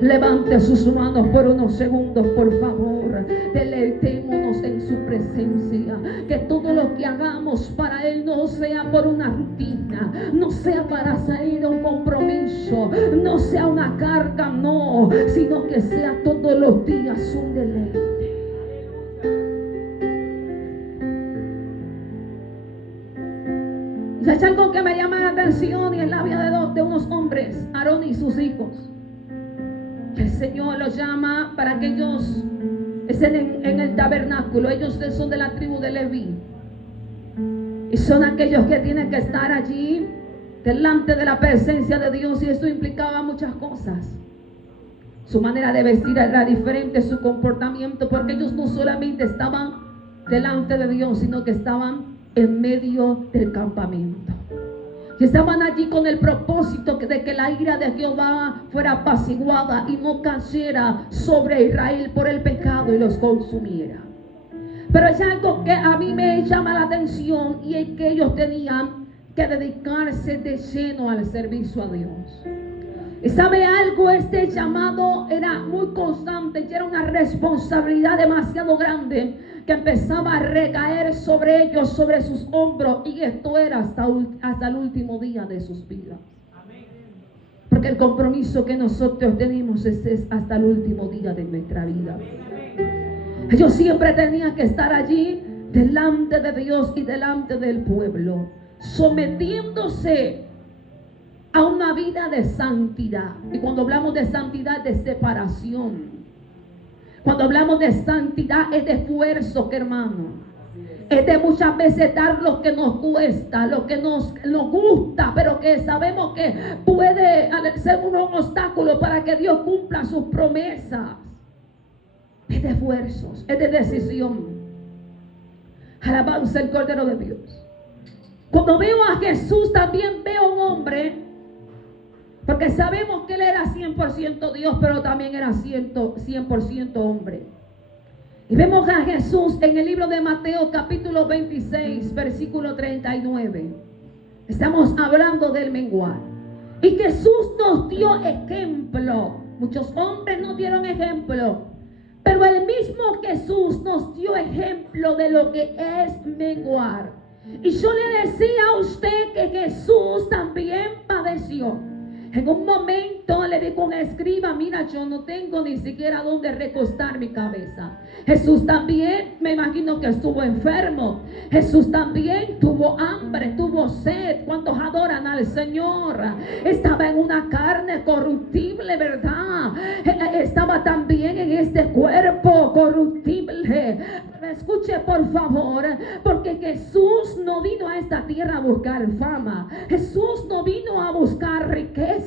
Levante sus manos por unos segundos, por favor. Deleitémonos en su presencia. Que todo lo que hagamos para Él no sea por una rutina, no sea para salir a un compromiso, no sea una carga, no, sino que sea todos los días un deleite. Y hay algo que me llama la atención, y es la vida de unos hombres, Aarón y sus hijos. El Señor los llama para que ellos estén en el tabernáculo. Ellos son de la tribu de Leví. Y son aquellos que tienen que estar allí delante de la presencia de Dios. Y esto implicaba muchas cosas. Su manera de vestir era diferente, su comportamiento, porque ellos no solamente estaban delante de Dios, sino que estaban en medio del campamento. Y estaban allí con el propósito de que la ira de Jehová fuera apaciguada y no cayera sobre Israel por el pecado y los consumiera. Pero es algo que a mí me llama la atención, y es que ellos tenían que dedicarse de lleno al servicio a Dios. Y sabe algo, este llamado era muy constante y era una responsabilidad demasiado grande que empezaba a recaer sobre ellos, sobre sus hombros, y esto era hasta el último día de sus vidas. Porque el compromiso que nosotros tenemos es hasta el último día de nuestra vida. Ellos siempre tenían que estar allí delante de Dios y delante del pueblo, sometiéndose a una vida de santidad. Y cuando hablamos de santidad, de separación. Cuando hablamos de santidad, es de esfuerzo, hermano. Es de muchas veces dar lo que nos cuesta, lo que nos gusta, pero que sabemos que puede ser un obstáculo para que Dios cumpla sus promesas. Es de esfuerzos, es de decisión. Alabanza el Cordero de Dios. Cuando veo a Jesús, también veo a un hombre, porque sabemos que Él era 100% Dios, pero también era 100% hombre. Y vemos a Jesús en el libro de Mateo capítulo 26, versículo 39. Estamos hablando del menguar. Y Jesús nos dio ejemplo. Muchos hombres nos dieron ejemplo, pero el mismo Jesús nos dio ejemplo de lo que es menguar. Y yo le decía a usted que Jesús también padeció. En un momento le dijo a un escriba: mira, yo no tengo ni siquiera dónde recostar mi cabeza. Jesús también, me imagino que estuvo enfermo. Jesús también tuvo hambre, tuvo sed. ¿Cuántos adoran al Señor? Estaba en una carne corruptible, ¿verdad? Estaba también en este cuerpo corruptible. Escuche por favor, porque Jesús no vino a esta tierra a buscar fama. Jesús no vino a buscar riquezas.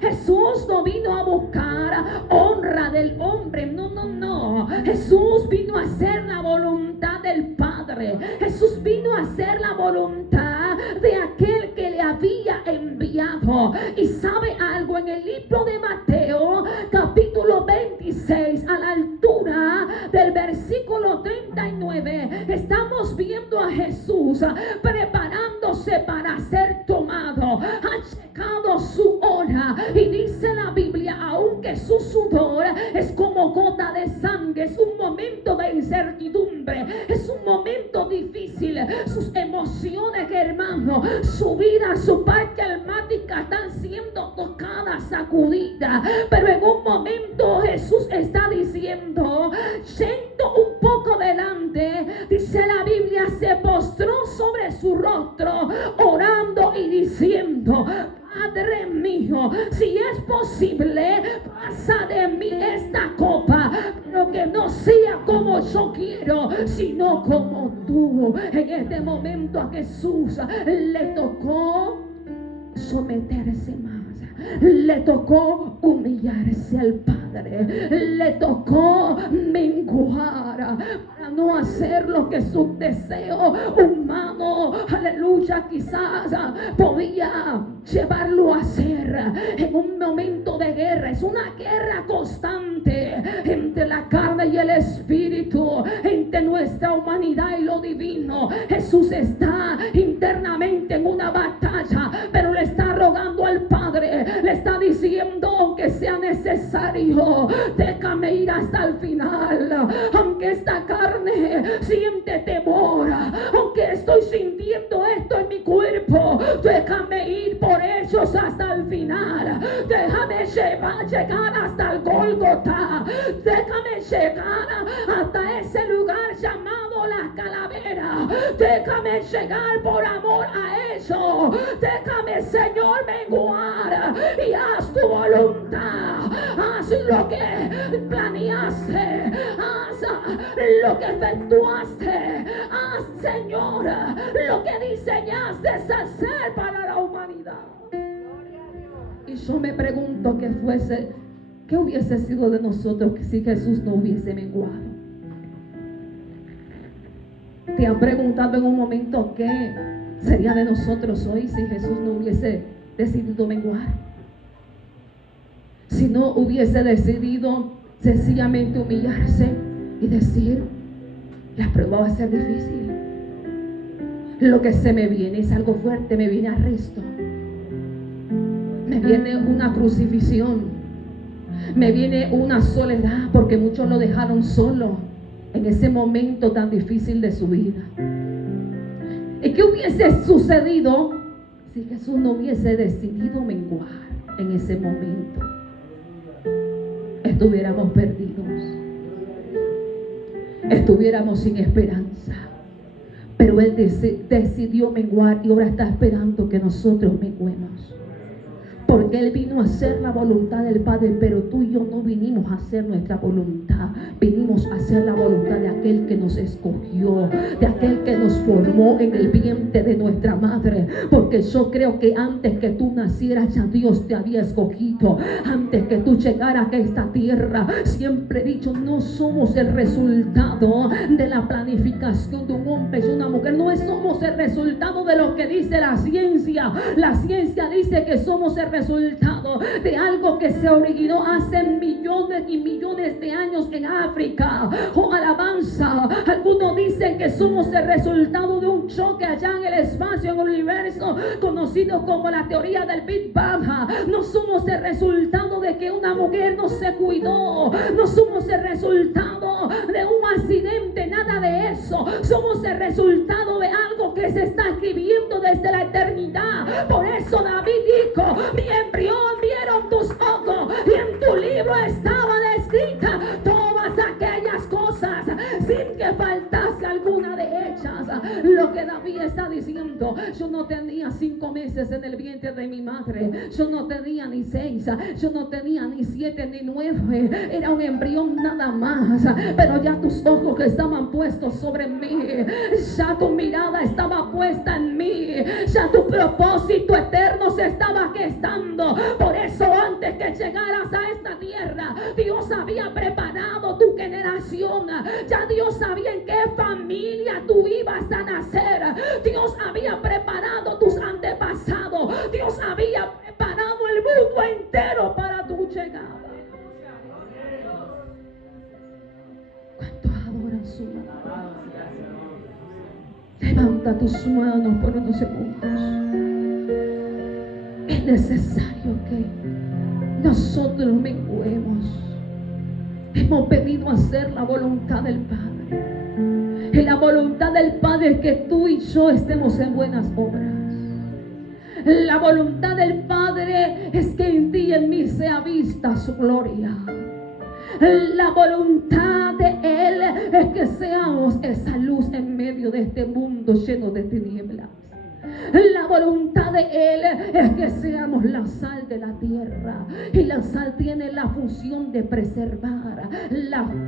Jesús no vino a buscar honra del hombre. No, no, no. Jesús vino a hacer la voluntad del Padre. Jesús vino a hacer la voluntad de aquel que le había enviado. Y sabe algo, en el libro de Mateo capítulo 26, a la altura del versículo 39, estamos viendo a Jesús preparándose para ser tomado. Ha llegado su hora, y dice la Biblia, aunque su sudor es como gota de sangre, es un momento de incertidumbre, es un momento difícil. Sus emociones, hermano, su vida, su parte almática están siendo tocadas, sacudidas, pero en un momento Jesús está diciendo, yendo un poco delante, dice la Biblia, se postró sobre su rostro, orando y diciendo: Padre mío, si es posible, pasa de mí esta copa, pero que no sea como yo quiero, sino como tú. En este momento a Jesús le tocó someterse más. Le tocó humillarse al Padre. Le tocó menguar para no hacer lo que su deseo humano, aleluya, quizás podía llevarlo a hacer. En un momento de guerra, es una guerra constante entre la carne y el espíritu, entre nuestra humanidad y lo divino. Jesús está internamente en una batalla, pero le está rogando al Padre, le está diciendo: aunque sea necesario, déjame ir hasta el final. Aunque esta carne siente temor, aunque estoy sintiendo esto en mi cuerpo, déjame ir por ellos hasta el final. Déjame llegar hasta el Gólgota. Déjame llegar hasta ese lugar llamado la calavera. Déjame llegar por amor a eso. Déjame, Señor, menguar y haz tu voluntad. Haz lo que planeaste, haz lo que efectuaste, haz, Señor, lo que diseñaste hacer para la humanidad. Y yo me pregunto qué hubiese sido de nosotros si Jesús no hubiese menguado. ¿Te han preguntado en un momento qué sería de nosotros hoy si Jesús no hubiese decidido menguar? Si no hubiese decidido sencillamente humillarse y decir, la prueba va a ser difícil. Lo que se me viene es algo fuerte, me viene arresto. Me viene una crucifixión. Me viene una soledad, porque muchos lo dejaron solo en ese momento tan difícil de su vida. ¿Y qué hubiese sucedido si Jesús no hubiese decidido menguar en ese momento? Estuviéramos perdidos, estuviéramos sin esperanza. Pero Él decidió menguar y ahora está esperando que nosotros menguemos. Porque Él vino a hacer la voluntad del Padre, pero tú y yo no vinimos a hacer nuestra voluntad. Vinimos a hacer la voluntad de aquel que nos escogió, de aquel que nos formó en el vientre de nuestra madre. Porque yo creo que antes que tú nacieras ya Dios te había escogido. Antes que tú llegaras a esta tierra, siempre he dicho, no somos el resultado de la planificación de un hombre y una mujer. No somos el resultado de lo que dice la ciencia. La ciencia dice que somos el resultado de algo que se originó hace millones y millones de años en África. Oh, alabanza. Algunos dicen que somos el resultado de un choque allá en el espacio, en el universo, conocido como la teoría del Big Bang. No somos el resultado de que una mujer no se cuidó. No somos el resultado de un accidente, nada de eso. Somos el resultado de algo que se está escribiendo desde la eternidad. Por eso David dijo, mi embrión vieron tus ojos y en tu libro estaba descrita todas aquellas cosas sin que faltase alguna de ellas. Lo que David está diciendo, yo no tenía 5 meses en el vientre de mi madre, yo no tenía ni 6, yo no tenía ni 7 ni 9, era un embrión nada más, pero ya tus ojos estaban puestos sobre mí, ya tu mirada estaba puesta en mí, ya tu propósito eterno se estaba gestando. Por eso antes que llegaras a esta tierra, Dios había preparado tu generación. Ya Dios sabía en qué familia tú ibas a nacer. Dios había preparado tus antepasados. Dios había preparado el mundo entero para tu llegada. ¿Cuántos adoran su nombre? Levanta tus manos por unos segundos. Es necesario que nosotros menguemos. Hemos venido a hacer la voluntad del Padre. Y la voluntad del Padre es que tú y yo estemos en buenas obras. La voluntad del Padre es que en ti y en mí sea vista su gloria. La voluntad de Él es que seamos esa luz en medio de este mundo lleno de tinieblas. La voluntad de Él es que seamos la sal de la tierra. Y la sal tiene la función de preservar.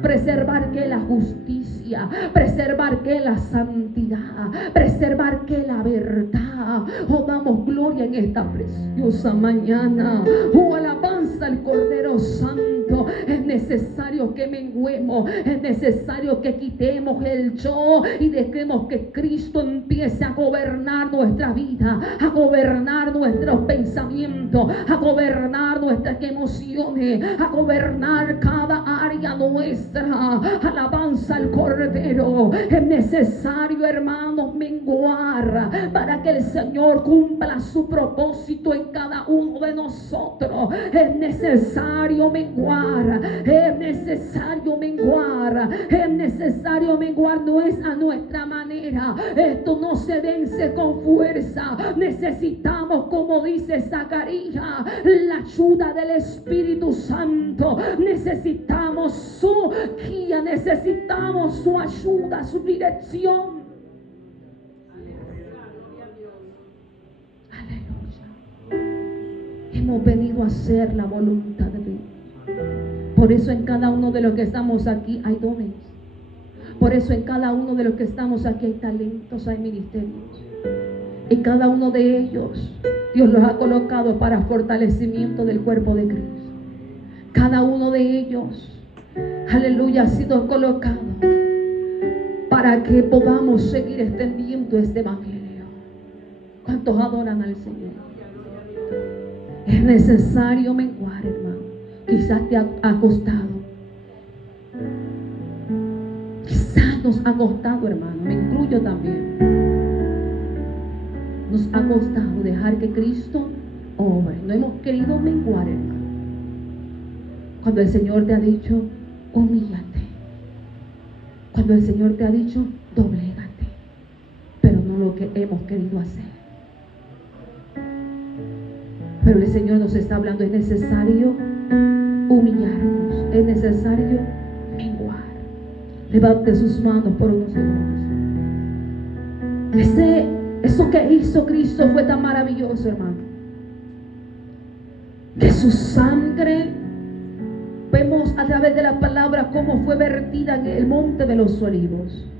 Preservar que la justicia, preservar que la santidad, preservar que la verdad. Oh, damos gloria en esta preciosa mañana. Oh, alabanza al Cordero Santo. Es necesario que menguemos, es necesario que quitemos el yo y dejemos que Cristo empiece a gobernar nuestra vida, a gobernar nuestros pensamientos, a gobernar nuestras emociones, a gobernar cada área nuestra. Alabanza al Cordero. Es necesario, hermanos, menguar para que el Señor cumpla su propósito en cada uno de nosotros. Es necesario menguar. Es necesario menguar. Es necesario menguar. No es a nuestra manera. Esto no se vence con fuerza. Necesitamos, como dice Zacarías, la ayuda del Espíritu Santo. Necesitamos su guía. Necesitamos su ayuda, su dirección. Aleluya. Hemos venido a hacer la voluntad de Dios. Por eso en cada uno de los que estamos aquí hay dones. Por eso en cada uno de los que estamos aquí hay talentos, hay ministerios. Y cada uno de ellos Dios los ha colocado para fortalecimiento del cuerpo de Cristo. Cada uno de ellos, aleluya, ha sido colocado para que podamos seguir extendiendo este evangelio. ¿Cuántos adoran al Señor? Es necesario menguar, hermano. Quizás te ha costado. Quizás nos ha costado, hermano. Me incluyo también. Nos ha costado dejar que Cristo obre. No hemos querido menguar, hermano. Cuando el Señor te ha dicho, humíllate. Cuando el Señor te ha dicho, doblégate. Pero no lo que hemos querido hacer. Pero el Señor nos está hablando, es necesario humillarnos, es necesario menguar. Levante sus manos por unos segundos. Eso que hizo Cristo fue tan maravilloso, hermano, que su sangre, vemos a través de la palabra cómo fue vertida en el monte de los olivos.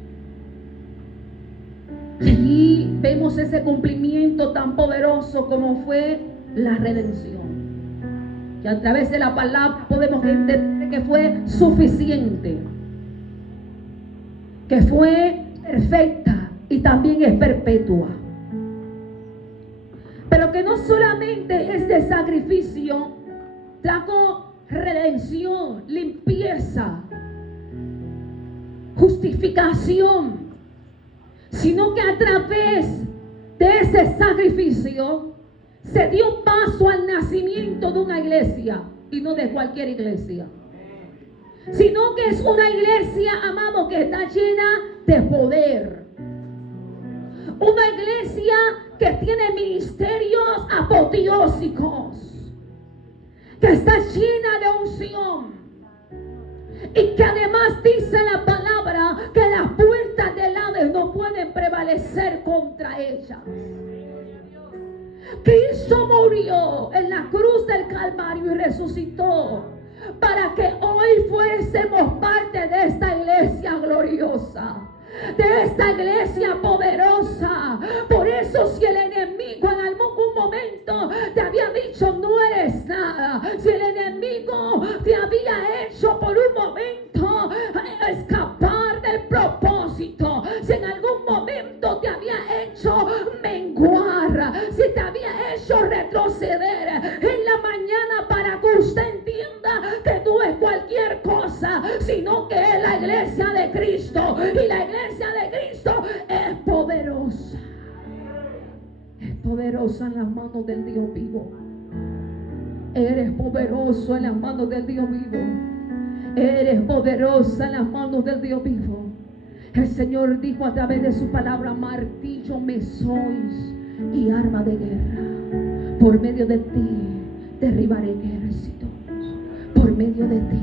Y allí vemos ese cumplimiento tan poderoso como fue la redención. Y a través de la palabra podemos entender que fue suficiente, que fue perfecta y también es perpetua. Pero que no solamente este sacrificio trajo redención, limpieza, justificación, sino que a través de ese sacrificio se dio paso al nacimiento de una iglesia, y no de cualquier iglesia, sino que es una iglesia, amado, que está llena de poder. Una iglesia que tiene ministerios apoteósicos, que está llena de unción, y que además dice la palabra que las puertas del Hades no pueden prevalecer contra ellas. Cristo murió en la cruz del Calvario y resucitó para que hoy fuésemos parte de esta iglesia gloriosa, de esta iglesia poderosa. Por eso, si el enemigo en algún momento te había dicho no eres nada, si el enemigo te había hecho por un momento escapar del propósito, si en algún momento te había hecho menguar, si te había hecho retroceder en la mañana, para que usted entienda que no es cualquier cosa, sino que es la iglesia de Cristo, y la iglesia de Cristo es poderosa. Es poderosa en las manos del Dios vivo. Eres poderoso en las manos del Dios vivo. Eres poderosa en las manos del Dios vivo. El Señor dijo a través de su palabra: martillo me sois y arma de guerra. Por medio de ti derribaré ejércitos. Por medio de ti,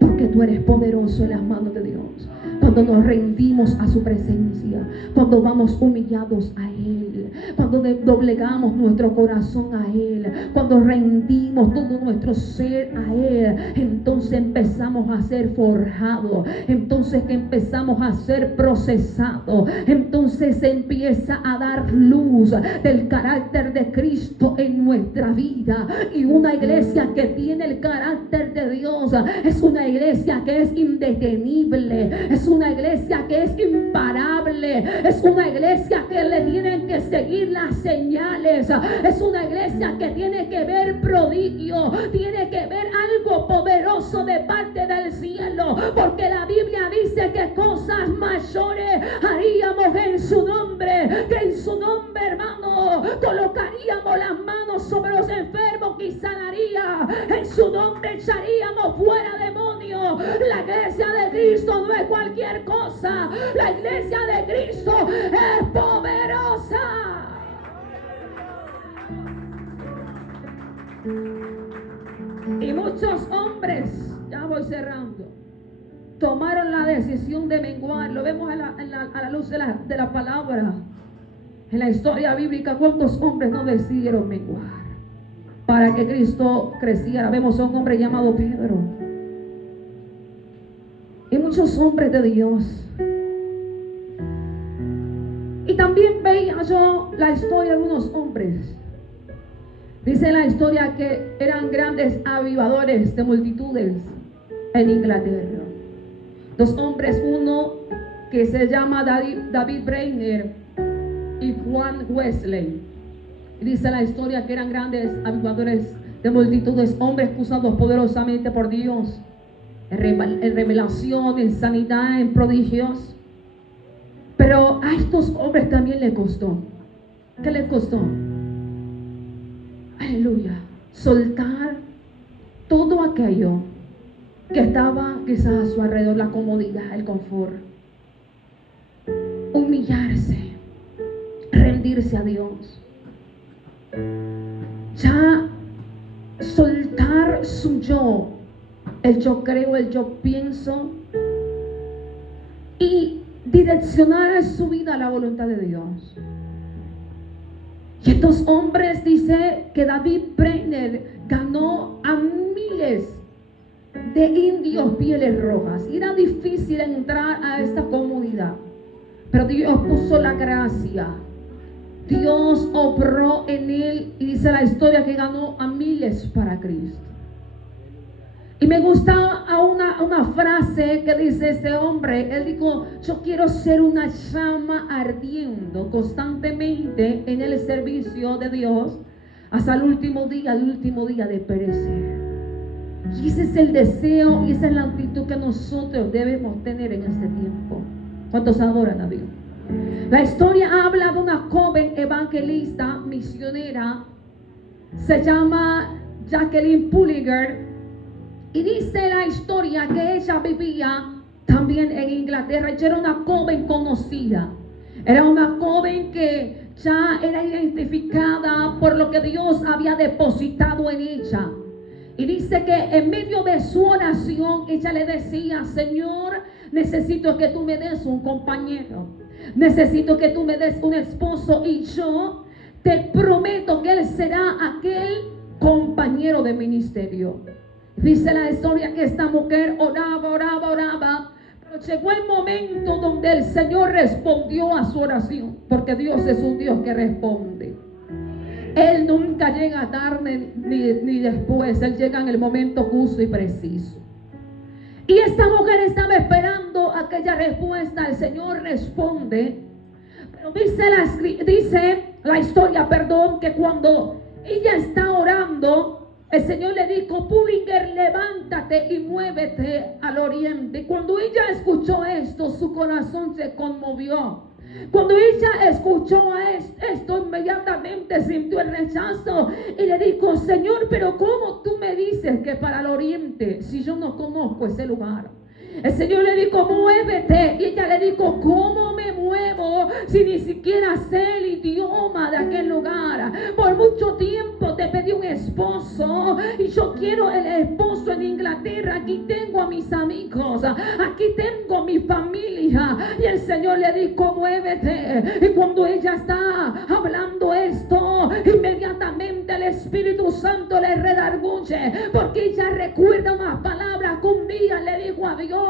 porque tú eres poderoso en las manos de Dios. Cuando nos rendimos a su presencia, cuando vamos humillados a Él, cuando doblegamos nuestro corazón a Él, cuando rendimos todo nuestro ser a Él, entonces empezamos a ser forjados, entonces que empezamos a ser procesados, entonces se empieza a dar luz del carácter de Cristo en nuestra vida. Y una iglesia que tiene el carácter de Dios es una iglesia que es indetenible, es una iglesia que es imparable, es una iglesia que le tienen que seguir las señales, es una iglesia que tiene que ver prodigio, tiene que ver algo poderoso de parte del cielo, porque la Biblia dice que cosas mayores haríamos en su nombre, que en su nombre, hermano, colocaríamos las manos sobre los enfermos y sanaría, en su nombre echaríamos fuera demonios. La iglesia de Cristo no es cualquier cosa, la iglesia de Cristo es poderosa. Y muchos hombres, ya voy cerrando, tomaron la decisión de menguar. Lo vemos a la luz de la palabra. En la historia bíblica, ¿cuántos hombres no decidieron menguar para que Cristo creciera? Vemos a un hombre llamado Pedro y muchos hombres de Dios. Y también veía yo la historia de unos hombres. Dice la historia que eran grandes avivadores de multitudes en Inglaterra. Dos hombres, uno que se llama David Brainerd y Juan Wesley. Y dice la historia que eran grandes avivadores de multitudes, hombres usados poderosamente por Dios en revelación, en sanidad, en prodigios. Pero a estos hombres también les costó. ¿Qué les costó? Aleluya. Soltar todo aquello que estaba quizás a su alrededor, la comodidad, el confort. Humillarse, rendirse a Dios. Ya soltar su yo, el yo creo, el yo pienso, y direccionar su vida a la voluntad de Dios. Y estos hombres, dice que David Brainerd ganó a miles de indios pieles rojas. Y era difícil entrar a esta comunidad, pero Dios puso la gracia. Dios obró en él y dice la historia que ganó a miles para Cristo. Y me gusta una frase que dice este hombre. Él dijo: yo quiero ser una llama ardiendo constantemente en el servicio de Dios hasta el último día de perecer. Y ese es el deseo y esa es la actitud que nosotros debemos tener en este tiempo. ¿Cuántos adoran a Dios? La historia habla de una joven evangelista misionera. Se llama Jacqueline Pullinger. Y dice la historia que ella vivía también en Inglaterra. Ella era una joven conocida. Era una joven que ya era identificada por lo que Dios había depositado en ella. Y dice que en medio de su oración ella le decía: Señor, necesito que tú me des un compañero. Necesito que tú me des un esposo. Y yo te prometo que él será aquel compañero de ministerio. Dice la historia que esta mujer oraba, pero llegó el momento donde el Señor respondió a su oración, porque Dios es un Dios que responde. Él nunca llega tarde ni después, Él llega en el momento justo y preciso. Y esta mujer estaba esperando aquella respuesta. El Señor responde, pero dice la historia, que cuando ella está orando, el Señor le dijo: Pullinger, levántate y muévete al oriente. Y cuando ella escuchó esto, su corazón se conmovió. Cuando ella escuchó esto, inmediatamente sintió el rechazo y le dijo: Señor, pero ¿cómo tú me dices que para el oriente si yo no conozco ese lugar? El Señor le dijo: muévete. Y ella le dijo: ¿cómo me muevo si ni siquiera sé el idioma de aquel lugar? Por mucho tiempo te pedí un esposo y yo quiero el esposo en Inglaterra. Aquí tengo a mis amigos, aquí tengo mi familia. Y el Señor le dijo: muévete. Y cuando ella está hablando esto, inmediatamente el Espíritu Santo le redarguye, porque ella recuerda unas palabras que un día le dijo a Dios.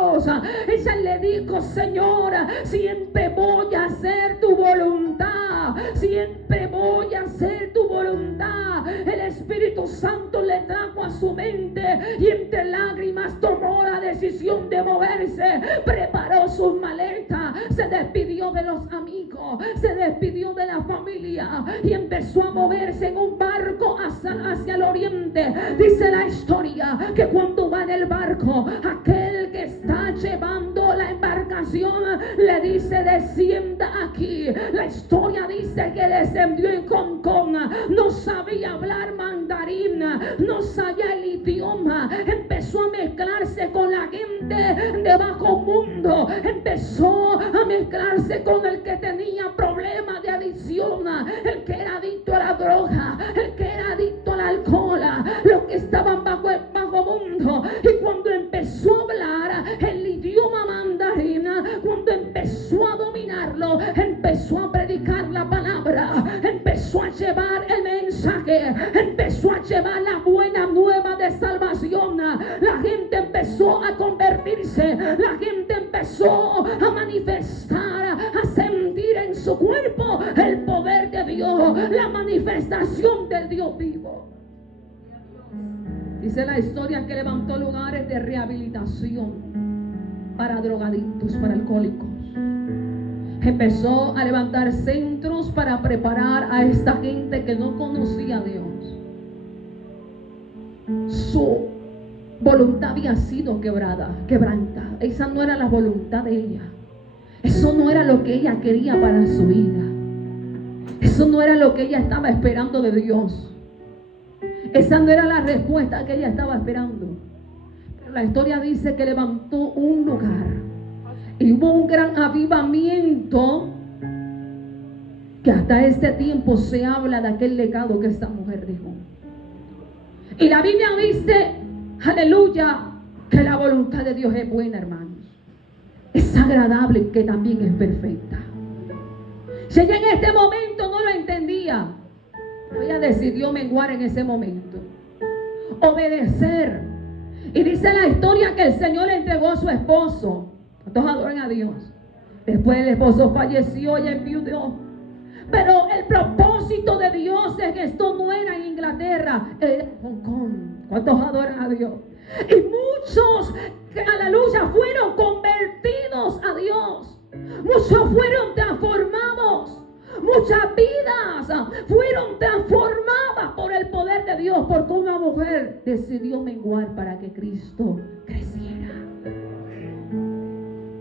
Ella le dijo: Señor, siempre voy a hacer tu voluntad. Siempre voy a hacer tu voluntad. El Espíritu Santo le trajo a su mente y entre lágrimas tomó la decisión de moverse. Preparó sus maletas, se despidió de los amigos, se despidió de la familia y empezó a moverse en un barco hacia el oriente. Dice la historia que cuando va en el barco, aquel que está llevando la embarcación le dice: descienda aquí. La historia dice que descendió en Hong Kong. No sabía hablar mandarín, no sabía el idioma. Empezó a mezclarse con la gente de bajo mundo. Empezó a mezclarse con el que tenía problemas de adicción, el que era adicto a la droga, el que era adicto al alcohol, los que estaban bajo el bajo mundo. Y cuando empezó a hablar el idioma mandarín, cuando empezó a dominarlo, empezó a predicar la palabra, empezó a llevar el mensaje, empezó a llevar la buena nueva de salvación. La gente empezó a convertirse, la gente empezó a manifestar, a sentir en su cuerpo el poder de Dios, la manifestación del Dios vivo. Dice la historia que levantó lugares de rehabilitación para drogadictos, para alcohólicos. empezó a levantar centros para preparar a esta gente que no conocía a Dios. Su voluntad había sido quebrantada. Esa no era la voluntad de ella. Eso no era lo que ella quería para su vida. Eso no era lo que ella estaba esperando de Dios. Esa no era la respuesta que ella estaba esperando. Pero la historia dice que levantó un lugar y hubo un gran avivamiento, que hasta este tiempo se habla de aquel legado que esta mujer dejó. Y la Biblia dice, aleluya, que la voluntad de Dios es buena, hermanos. Es agradable y que también es perfecta. Si ella en este momento no lo entendía, ella decidió menguar en ese momento, obedecer. Y dice la historia que el Señor le entregó a su esposo. ¿Cuántos adoran a Dios? Después el esposo falleció y enviudó. Pero el propósito de Dios en esto no era en Inglaterra, era en Hong Kong. ¿Cuántos adoran a Dios? Y muchos, aleluya, fueron convertidos a Dios. Muchos fueron transformados. Muchas vidas fueron transformadas por el poder de Dios, porque una mujer decidió menguar para que Cristo creciera.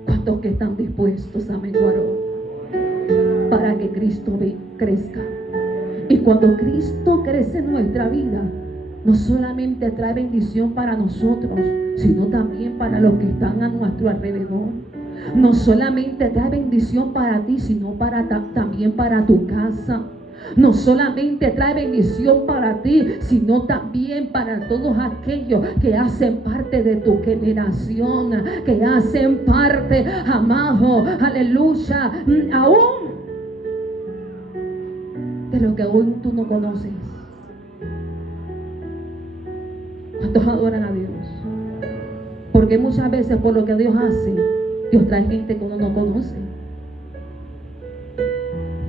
¿Cuántos que están dispuestos a menguar hoy para que Cristo crezca? Y cuando Cristo crece en nuestra vida, no solamente trae bendición para nosotros, sino también para los que están a nuestro alrededor. No solamente trae bendición para ti, sino también para tu casa. No solamente trae bendición para ti, sino también para todos aquellos que hacen parte de tu generación, que hacen parte, amado, aleluya, aún de lo que aún tú no conoces. ¿Cuántos adoran a Dios? Porque muchas veces por lo que Dios hace, Dios trae gente que uno no conoce.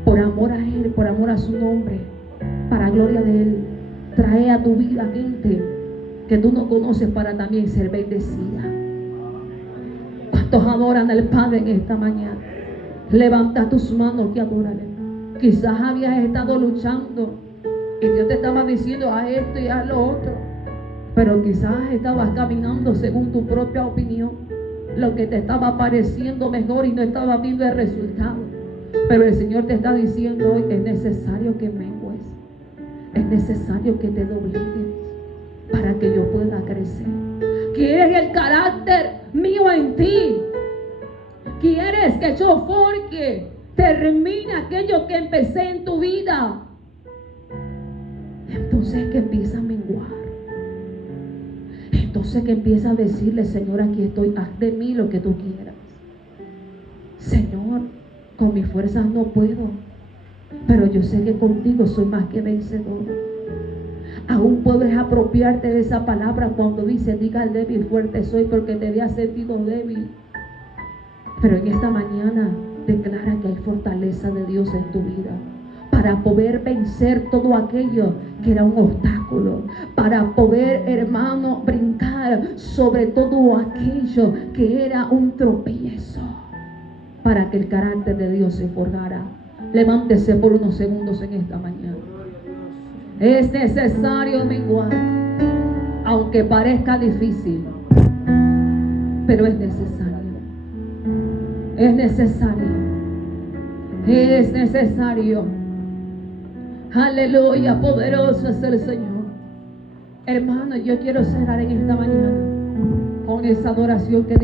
Por amor a Él, por amor a su nombre, para gloria de Él, trae a tu vida gente que tú no conoces para también ser bendecida. ¿Cuántos adoran al Padre en esta mañana? Levanta tus manos y adórale. Quizás habías estado luchando y Dios te estaba diciendo a esto y a lo otro, pero quizás estabas caminando según tu propia opinión, lo que te estaba pareciendo mejor y no estaba viendo el resultado. Pero el Señor te está diciendo hoy: es necesario que mengues, es necesario que te dobligues para que yo pueda crecer. ¿Quieres el carácter mío en ti? ¿Quieres que yo forje, termine aquello que empecé en tu vida? Entonces que empieza a menguar. Entonces que empieza a decirle: Señor, aquí estoy, haz de mí lo que tú quieras. Señor, con mis fuerzas no puedo, pero yo sé que contigo soy más que vencedor. Aún puedes apropiarte de esa palabra cuando dice: diga al débil, fuerte soy, porque te había sentido débil. Pero en esta mañana declara que hay fortaleza de Dios en tu vida, para poder vencer todo aquello que era un obstáculo, para poder, hermano, brincar sobre todo aquello que era un tropiezo, para que el carácter de Dios se forjara. Levántese por unos segundos en esta mañana. Es necesario menguar, aunque parezca difícil, pero es necesario. Es necesario. Es necesario. Aleluya, poderoso es el Señor. Hermano, yo quiero cerrar en esta mañana con esa adoración que